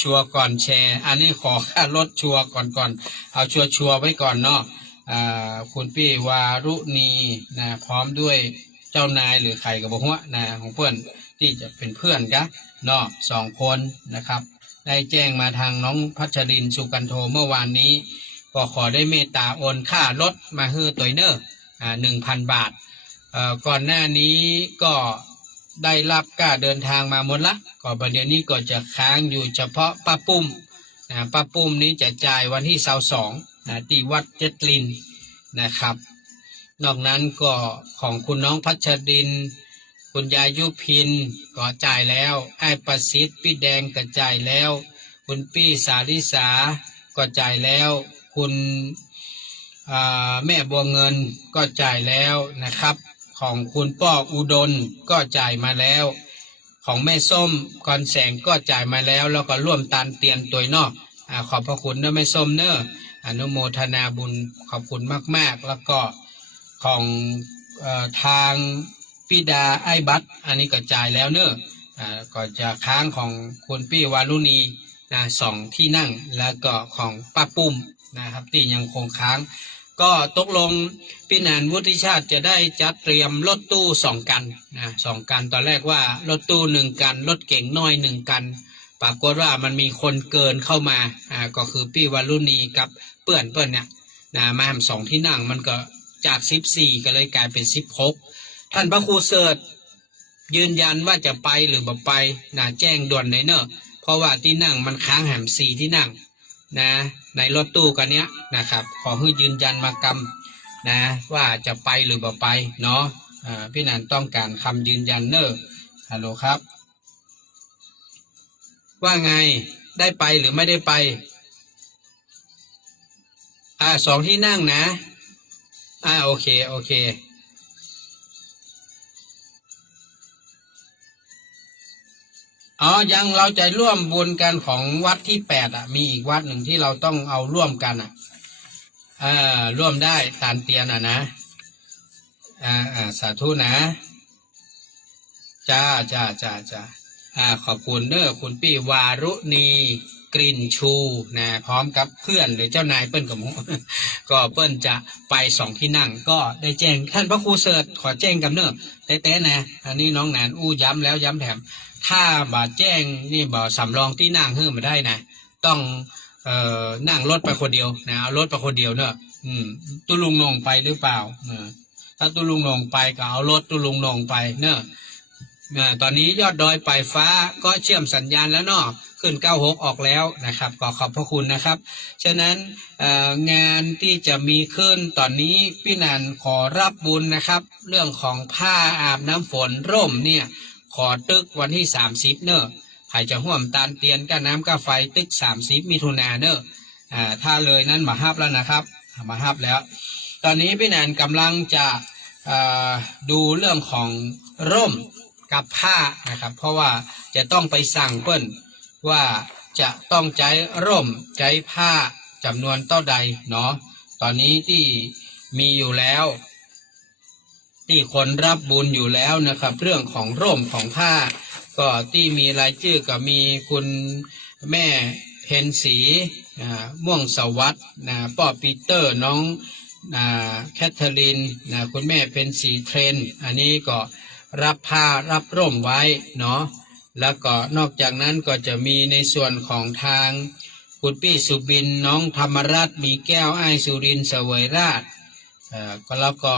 ชัวร์ก่อนแชร์อันนี้ขอค่ารถชัวร์ก่อนเอาชัวร์ไว้ก่อนเนาะคุณพี่วารุณีนะพร้อมด้วยเจ้านายหรือใครกับพวกนะของเพื่อนที่จะเป็นเพื่อนกันเนาะ2 คนนะครับได้แจ้งมาทางน้องพัชรินสุกันโทเมื่อวานนี้ก็ขอได้เมตตาโอนค่ารถมาให้ตัวเนอร์1,000 บาทก่อนหน้านี้ก็ได้รับค่าเดินทางมาหมดละก็ประเดี๋ยวนี้ก็จะค้างอยู่เฉพาะป้าปุ้มป้าปุ้มนี้จะจ่ายวันที่22ที่วัดเจ็ดลินนะครับนอกนั้นก็ของคุณน้องพัชรินคุณยายยุพินก็จ่ายแล้วไอ้ประสิทธิ์พี่แดงก็จ่ายแล้วคุณปี้สาลิสาก็จ่ายแล้วคุณแม่บัวเงินก็จ่ายแล้วนะครับของคุณป้ออุดมก็จ่ายมาแล้วของแม่ส้มกอนแสงก็จ่ายมาแล้วแล้วก็ร่วมตานเตียนตัวนอกขอบพระคุณนะแม่ส้มเนอะอนุโมทนาบุญขอบคุณมากๆแล้วก็ของทางปิดาไอ้บัตอันนี้ก็จ่ายแล้วเนอะก็จะค้างของคุณพี่วารุณี2 ที่นั่งแล้วก็ของป้าปุ้มนะครับที่ยังคงค้างก็ตกลงพี่นานวุฒิชาติจะได้จัดเตรียมรถตู้2 กัน2 กันตอนแรกว่ารถตู้1 กันรถเก๋งน้อย1 กันปรากฏว่ามันมีคนเกินเข้ามาก็คือพี่วารุณีกับเปื่อนเนี่ยมาทำ2 ที่นั่งมันก็จาก14ก็เลยกลายเป็น16ท่านพระครูเสริฐยืนยันว่าจะไปหรือบ่ไปแจ้งด่วนเลยเนอะเพราะว่าที่นั่งมันค้างแหม4 ที่นั่งในรถตู้กันเนี้ยนะครับขอให้ยืนยันมากำว่าจะไปหรือบ่ไปเนาะพี่นันต้องการคำยืนยันเนอะฮัลโหลครับว่าไงได้ไปหรือไม่ได้ไป2 ที่นั่งนะโอเคยังเราจะร่วมบุญกันของวัดที่8มีอีกวัดหนึ่งที่เราต้องเอาร่วมกันร่วมได้ตานเตียนนะสาธุนะจ้าขอบคุณเด้อคุณพี่วารุณีกลิ่นชูพร้อมกับเพื่อนหรือเจ้านายเปิ้ลกับก็เปิ้ลจะไป2 ที่นั่งก็ได้แจ้งท่านพระครูเสริฐขอแจ้งกับเนอะแต่นะอันนี้น้องแหนนย้ำแล้วย้ำแถมถ้าบาดแจ้งนี่บ่สำรองที่นั่งเพิ่มมาได้นะต้องนั่งรถไปคนเดียวเอารถไปคนเดียวเนอะตุลุงนงไปหรือเปล่าถ้าตุลุงนงไปก็เอารถตุลุงนงไปเนอะตอนนี้ยอดดอยปลายฟ้าก็เชื่อมสัญญาณแล้วเนาะขึ้น96ออกแล้วนะครับก็ขอบพระคุณนะครับฉะนั้นงานที่จะมีขึ้นตอนนี้พี่นันขอรับบุญนะครับเรื่องของผ้าอาบน้ำฝนร่มเนี่ยขอตึกวันที่30เนอะใครจะห่วมตานเตียนก้าน้ำก้าไฟตึก30 มิถุนายนเนอะถ้าเลยนั้นมาฮับแล้วนะครับมาฮับแล้วตอนนี้พี่นันกำลังจะดูเรื่องของร่มกับผ้านะครับเพราะว่าจะต้องไปสั่งเปิ้ลว่าจะต้องใช้ร่มใช้ผ้าจำนวนเท่าใดเนาะตอนนี้ที่มีอยู่แล้วที่คนรับบุญอยู่แล้วนะครับเรื่องของร่มของผ้าก็ที่มีรายชื่อก็มีคุณแม่ เพนสีม่วงสวัสดิ์ป้อปีเตอร์น้องแคทเธอรีนคุณแม่เพนสีเทรนอันนี้ก็รับผ้ารับร่มไว้เนาะแล้วก็นอกจากนั้นก็จะมีในส่วนของทางคุณพี่สุบินน้องธรรมรัตน์มีแก้วไอสุรินทร์เสวยราชก็แล้วก็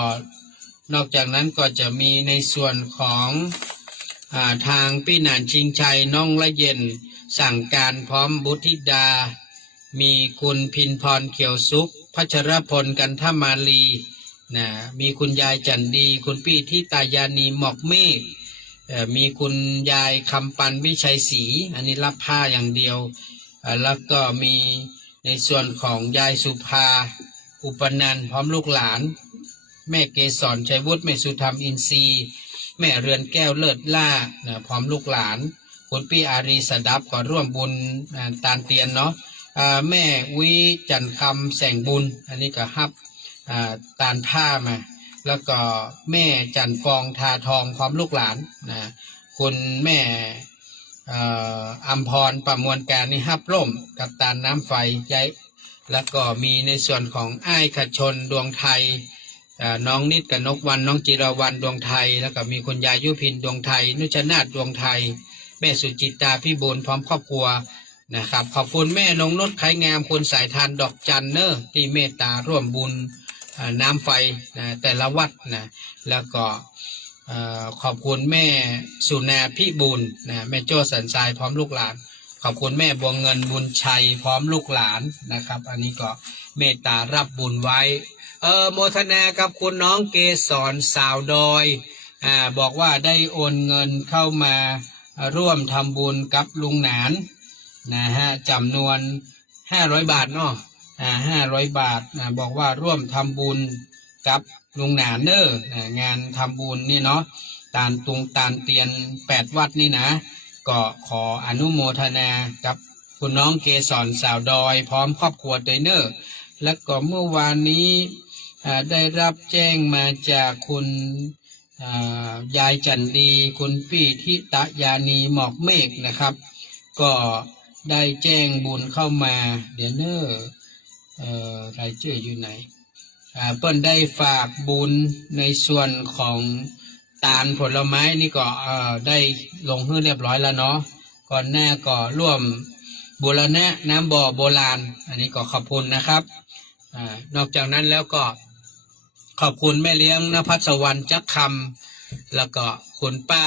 นอกจากนั้นก็จะมีในส่วนของทางพี่หนานชิงชัยน้องละเย็นสั่งการพร้อมบุตรธิดามีคุณพินพรเขียวสุขพัชรพลกันทมาลีมีคุณยายจันดีคุณพี่ที่ตายานีหมอกเมฆมีคุณยายคำปันวิชัยศรีอันนี้รับผ้าอย่างเดียวแล้วก็มีในส่วนของยายสุภาอุปนันท์พร้อมลูกหลานแม่เกศรชัยวุฒิแม่สุธรรมอินทรีย์แม่เรือนแก้วเลิศล่าพร้อมลูกหลานคุณพี่อารีสดับก็ร่วมบุญตาลเตียนเนาะแม่วิจันคำแสงบุญอันนี้ก็ฮับตาลผ้ามาแล้วก็แม่จันฟองทาทองพร้อมลูกหลานคุณแม่อัมพรประมวลการนี่ฮับร่มกับตาลน้ำไฟย้ายแล้วก็มีในส่วนของอ้ายขชนดวงไทยน้องนิดกับนกวันน้องจิรวันดวงไทยแล้วก็มีคุณยายุพินดวงไทยนุชนาถดวงไทยแม่สุจิตาพี่บุญพร้อมครอบครัวนะครับขอบคุณแม่นงนุชไข่งามคุณสายทานดอกจันเนอร์ที่เมตตาร่วมบุญน้ำไฟแต่ละวัดแล้วก็ขอบคุณแม่สุนาพี่บุญแม่โจ้สันทรายพร้อมลูกหลานขอบคุณแม่บัวเงินบุญชัยพร้อมลูกหลานนะครับอันนี้ก็เมตตารับบุญไว้โมทนากับคุณน้องเกศรสาวดอยบอกว่าได้โอนเงินเข้ามาร่วมทำบุญกับลุงหนานจำนวน500 บาทเนาะ500 บาทบอกว่าร่วมทำบุญกับลุงหนานงานทำบุญนี่เนาะตาลตุงตาลเตียน8 วัดนี่นะก็ขออนุโมทนากับคุณน้องเกศรสาวดอยพร้อมครอบครัวเตยเนอร์และก็เมื่อวานนี้ได้รับแจ้งมาจากคุณยายจันดีคุณพี่ทิตยานีหมอกเมฆนะครับก็ได้แจ้งบุญเข้ามาเดี๋ยวรายชื่ออยู่ไหนเปิ้นได้ฝากบุญในส่วนของตาลผลไม้นี่ก็ได้ลงให้เรียบร้อยแล้วเนาะก่อนหน้าก็ร่วมบูรณะน้ำบ่อโบราณอันนี้ก็ขอบคุณนะครับนอกจากนั้นแล้วก็ขอบคุณแม่เลี้ยงณภัสวรรณจักคำแล้วก็คุณป้า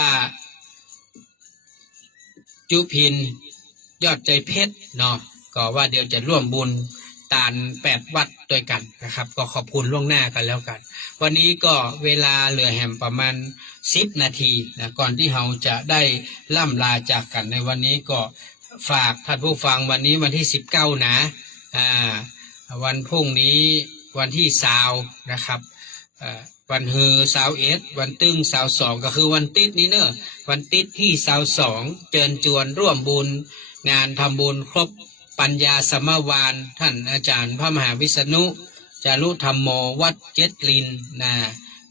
จุพินยอดใจเพชรเนาะก็ว่าเดี๋ยวจะร่วมบุญตาล8 วัดด้วยกันนะครับก็ขอบคุณล่วงหน้ากันแล้วกันวันนี้ก็เวลาเหลือแหมประมาณ10 นาทีก่อนที่เราจะได้ล่ำลาจากกันในวันนี้ก็ฝากท่านผู้ฟังวันนี้วันที่19นะวันพรุ่งนี้วันที่20นะครับวันฮือ21วันตึง22ก็คือวันติดนี้เนอะวันติดที่22เชิญชวนร่วมบุญงานทำบุญครบปัญญาสมวานท่านอาจารย์พระมหาวิษณุจารุธรรมโมวัดเจ็ดลิน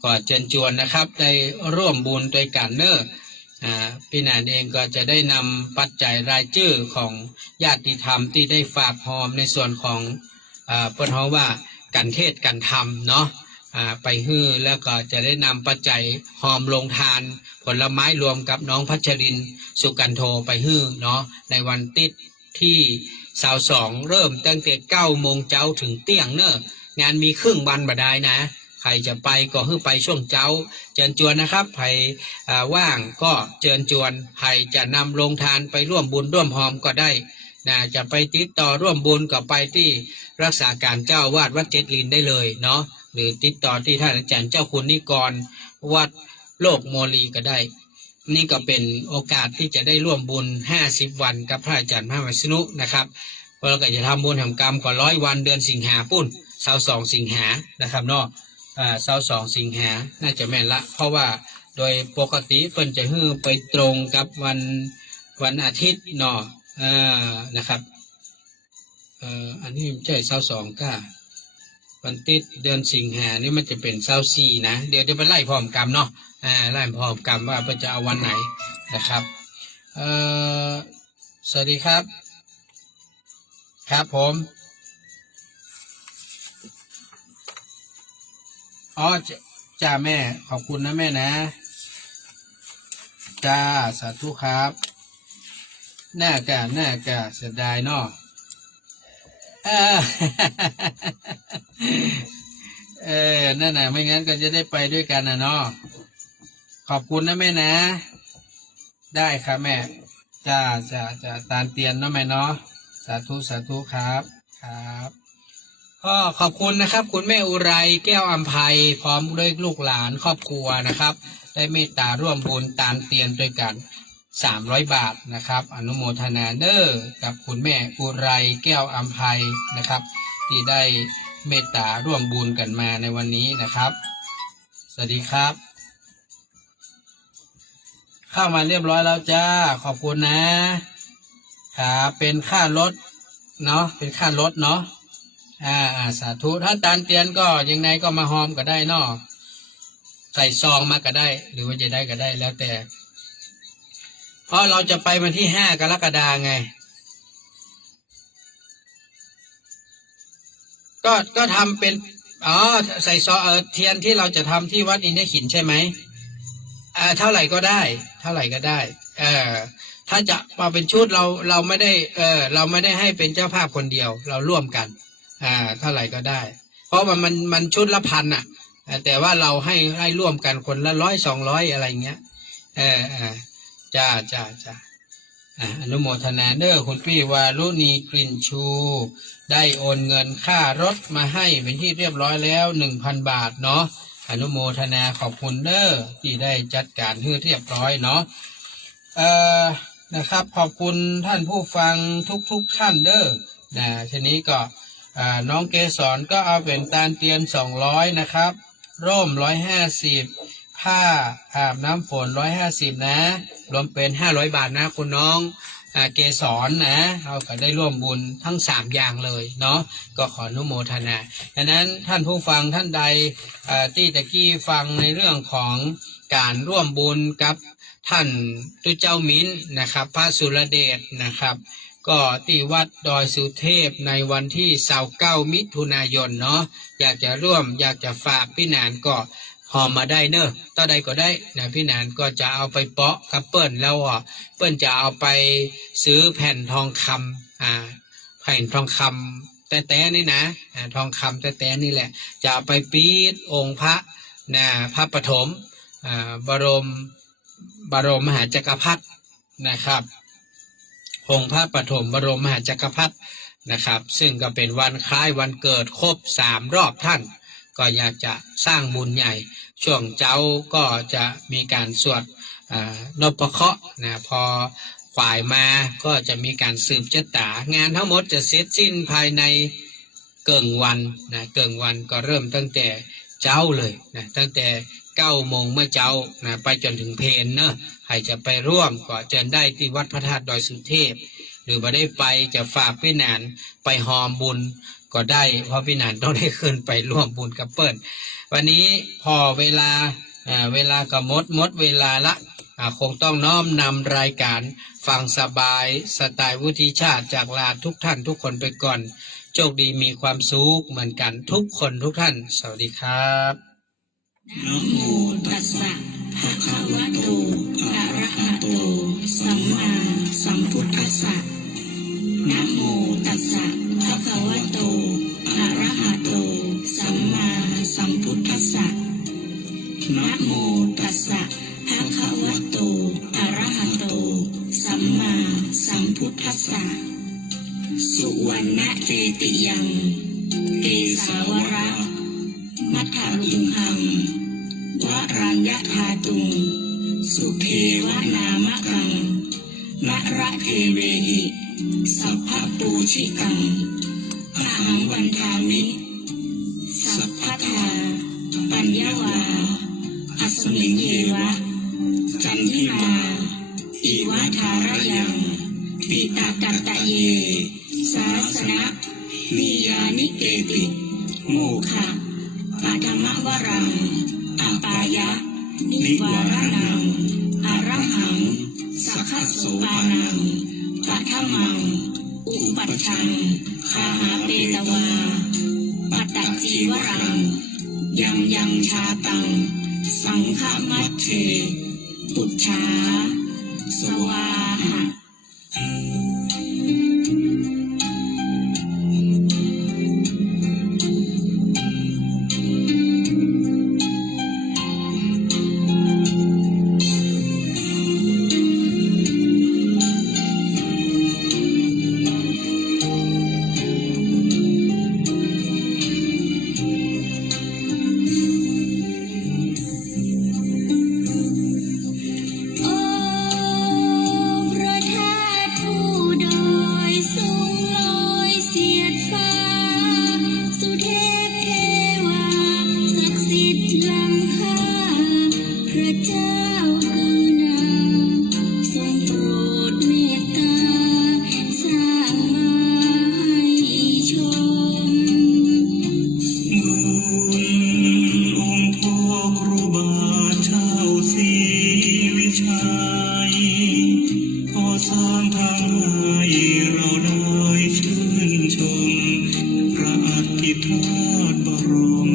ก็เชิญชวนนะครับได้ร่วมบุญด้วยกันเนอะพี่นานเองก็จะได้นำปัจจัยรายชื่อของญาติธรรมที่ได้ฝากหอมในส่วนของเปิ้นฮ้องว่ากันเทศกันธรรมเนาะไปฮื้อแล้วก็จะได้นำปัจจัยหอมลงทานผลไม้รวมกับน้องพัชรินสุกันโทไปฮื้อเนาะในวันติดที่22เริ่มตั้งแต่9 โมงเช้าถึงเที่ยงเนอะงานมีครึ่งวันบ่ได้นะใครจะไปก็ฮื้อไปช่วงเช้าเชิญชวนนะครับใครว่างก็เชิญชวนใครจะนำลงทานไปร่วมบุญร่วมหอมก็ได้จะไปติดต่อร่วมบุญก็ไปที่รักษาการเจ้าวาดวัดเจ็ดลินได้เลยเนาะหรือติดต่อที่ท่านอาจารย์เจ้าคุณนิกรวัดโลกโมลีก็ได้นี่ก็เป็นโอกาสที่จะได้ร่วมบุญ50 วันกับพระอาจารย์พระวิษณุนะครับเราก็จะทำบุญแห่งกรรมก่อน100 วันเดือนสิงหาปุ้น22 สิงหานะครับเนาะ22 สิงหาน่าจะแม่นละเพราะว่าโดยปกติเพิ่นจะฮื้อไปตรงกับวันอาทิตย์เนาะนะครับอันนี้ไม่ใช่22ก็วันติดเดือนสิงหานี่มันจะเป็น24นะเดี๋ยวจะไปไล่พร้อมกรรมเนาะไล่พร้อมกรรมว่าเพิ่นจะเอาวันไหนนะครับสวัสดีครับ ครับผมอ๋อจ้าแม่ขอบคุณนะแม่นะจ้าสาธุครับหน้ากะเสียดายเนาะเออ นั่นน่ะไม่งั้นก็จะได้ไปด้วยกันนะเนาะขอบคุณนะแม่นะได้ครับแม่จ้าตามเตียนเนาะแม่เนาะสาธุครับครับก็ขอบคุณนะครับคุณแม่อุไรแก้วอัมภัยพร้อมด้วยลูกหลานครอบครัวนะครับได้เมตตาร่วมบุญตามเตียนด้วยกัน300 บาทนะครับอนุโมทนาเด้อกับคุณแม่อุไรแก้วอัมภัยนะครับที่ได้เมตตาร่วมบุญกันมาในวันนี้นะครับสวัสดีครับเข้ามาเรียบร้อยแล้วจ้าขอบคุณนะครับเป็นค่ารถเนาะเป็นค่ารถเนาะสาธุถ้าตานเตียนก็ยังไงก็มาหอมก็ได้เนาะใส่ซองมาก็ได้หรือว่าจะได้ก็ได้แล้วแต่เพราะเราจะไปวันที่5 กรกฎาคมไงก็ทำเป็นใส่ซองเทียนที่เราจะทำที่วัดอินทขินใช่ไหมเท่าไหร่ก็ได้ถ้าจะมาเป็นชุดเราไม่ได้เราไม่ได้ให้เป็นเจ้าภาพคนเดียวเราร่วมกันเท่าไหร่ก็ได้เพราะมันชุดละ1,000อ่ะแต่ว่าเราให้ร่วมกันคนละ100-200อะไรเงี้ยจ้าอนุโมทนาเด้อคุณพี่วารุณีกลิ่นชูได้โอนเงินค่ารถมาให้เป็นที่เรียบร้อยแล้ว 1,000 บาทเนาะอนุโมทนาขอบคุณเด้อที่ได้จัดการให้เรียบร้อยเนาะนะครับขอบคุณท่านผู้ฟังทุกท่านเด้อทีนี้ก็น้องเกสรก็เอาเป็นตาลเตียน200นะครับร่ม150ผ้าอาบน้ำฝน150นะรวมเป็น500 บาทนะคุณน้องเกสรนะเราก็ได้ร่วมบุญทั้ง3อย่างเลยเนาะก็ขออนุโมทนาดังนั้นท่านผู้ฟังท่านใดที่ตะกี้ฟังในเรื่องของการร่วมบุญกับท่านตุเจ้ามิ้นนะครับพระสุรเดชนะครับก็ที่วัดดอยสุเทพในวันที่29 มิถุนายนเนาะอยากจะร่วมอยากจะฝากพี่นานก็หอมมาได้เนอะต่อใดก็ได้นะพี่นานก็จะเอาไปเปาะกับเปิ้ลแล้วเปิ้ลจะเอาไปซื้อแผ่นทองคำแผ่นทองคำแต่นี่นะทองคำแต่นี่แหละจะเอาไปปีดองค์พระพระปฐมบรมมหาจักรพรรดินะครับองค์พระปฐมบรมมหาจักรพรรดินะครับซึ่งก็เป็นวันคล้ายวันเกิดครบ3 รอบท่านก็อยากจะสร้างบุญใหญ่ช่วงเจ้าก็จะมีการสวดนพเคราะห์พอฝ่ายมาก็จะมีการสืบชะตางานทั้งหมดจะเสร็จสิ้นภายในเกิงวันเกิงวันก็เริ่มตั้งแต่เจ้าเลยตั้งแต่9 โมงเมื่อเจ้าไปจนถึงเพลเนอะใครจะไปร่วมก็เชิญได้ที่วัดพระธาตุดอยสุเทพหรือว่าได้ไปจะฝากพี่นานไปหอมบุญก็ได้เพราะพี่นานต้องได้ขึ้นไปร่วมบุญกับเปิ้ลวันนี้พอเวลาก็หมดเวลาละคงต้องน้อมนำรายการฟังสบายสไตล์วุฒิชาติจากลาทุกท่านทุกคนไปก่อนโชคดีมีความสุขเหมือนกันทุกคนทุกท่านสวัสดีครับนะโมตัสสะภะคะวะโตอะระหะโตสัมมาสัมพุทธัสสะนะโมตัสสะภะคะวะโตอะระหะโตสัมมาสัมพุทธัสสะนะโมตัสสะภะคะวะโตอะระหะโตสัมมาสัมพุทธัสสะสุวรรณเจติยังเกสาวระมัทธารุคังวรัญญธาตุงสุเทวนามะกังนระเทเวหิสัพพปูชิกังอหังวันทามิสัพพทาปัญญวาอัสมิงเยวะจันทิมาอิวะทารยังปิตากัตตะเยสาสนะนิยานิเกติโมฆะปัทมวรังอปายะนิวารนังอรหังสัคขโสปานังปัทมังอุป จฉังคาหาเปตวาปัตตจีวรังยังยังชาตังสังฆมัชเชปุจฉาสวาหะพระอธิธาตุบรม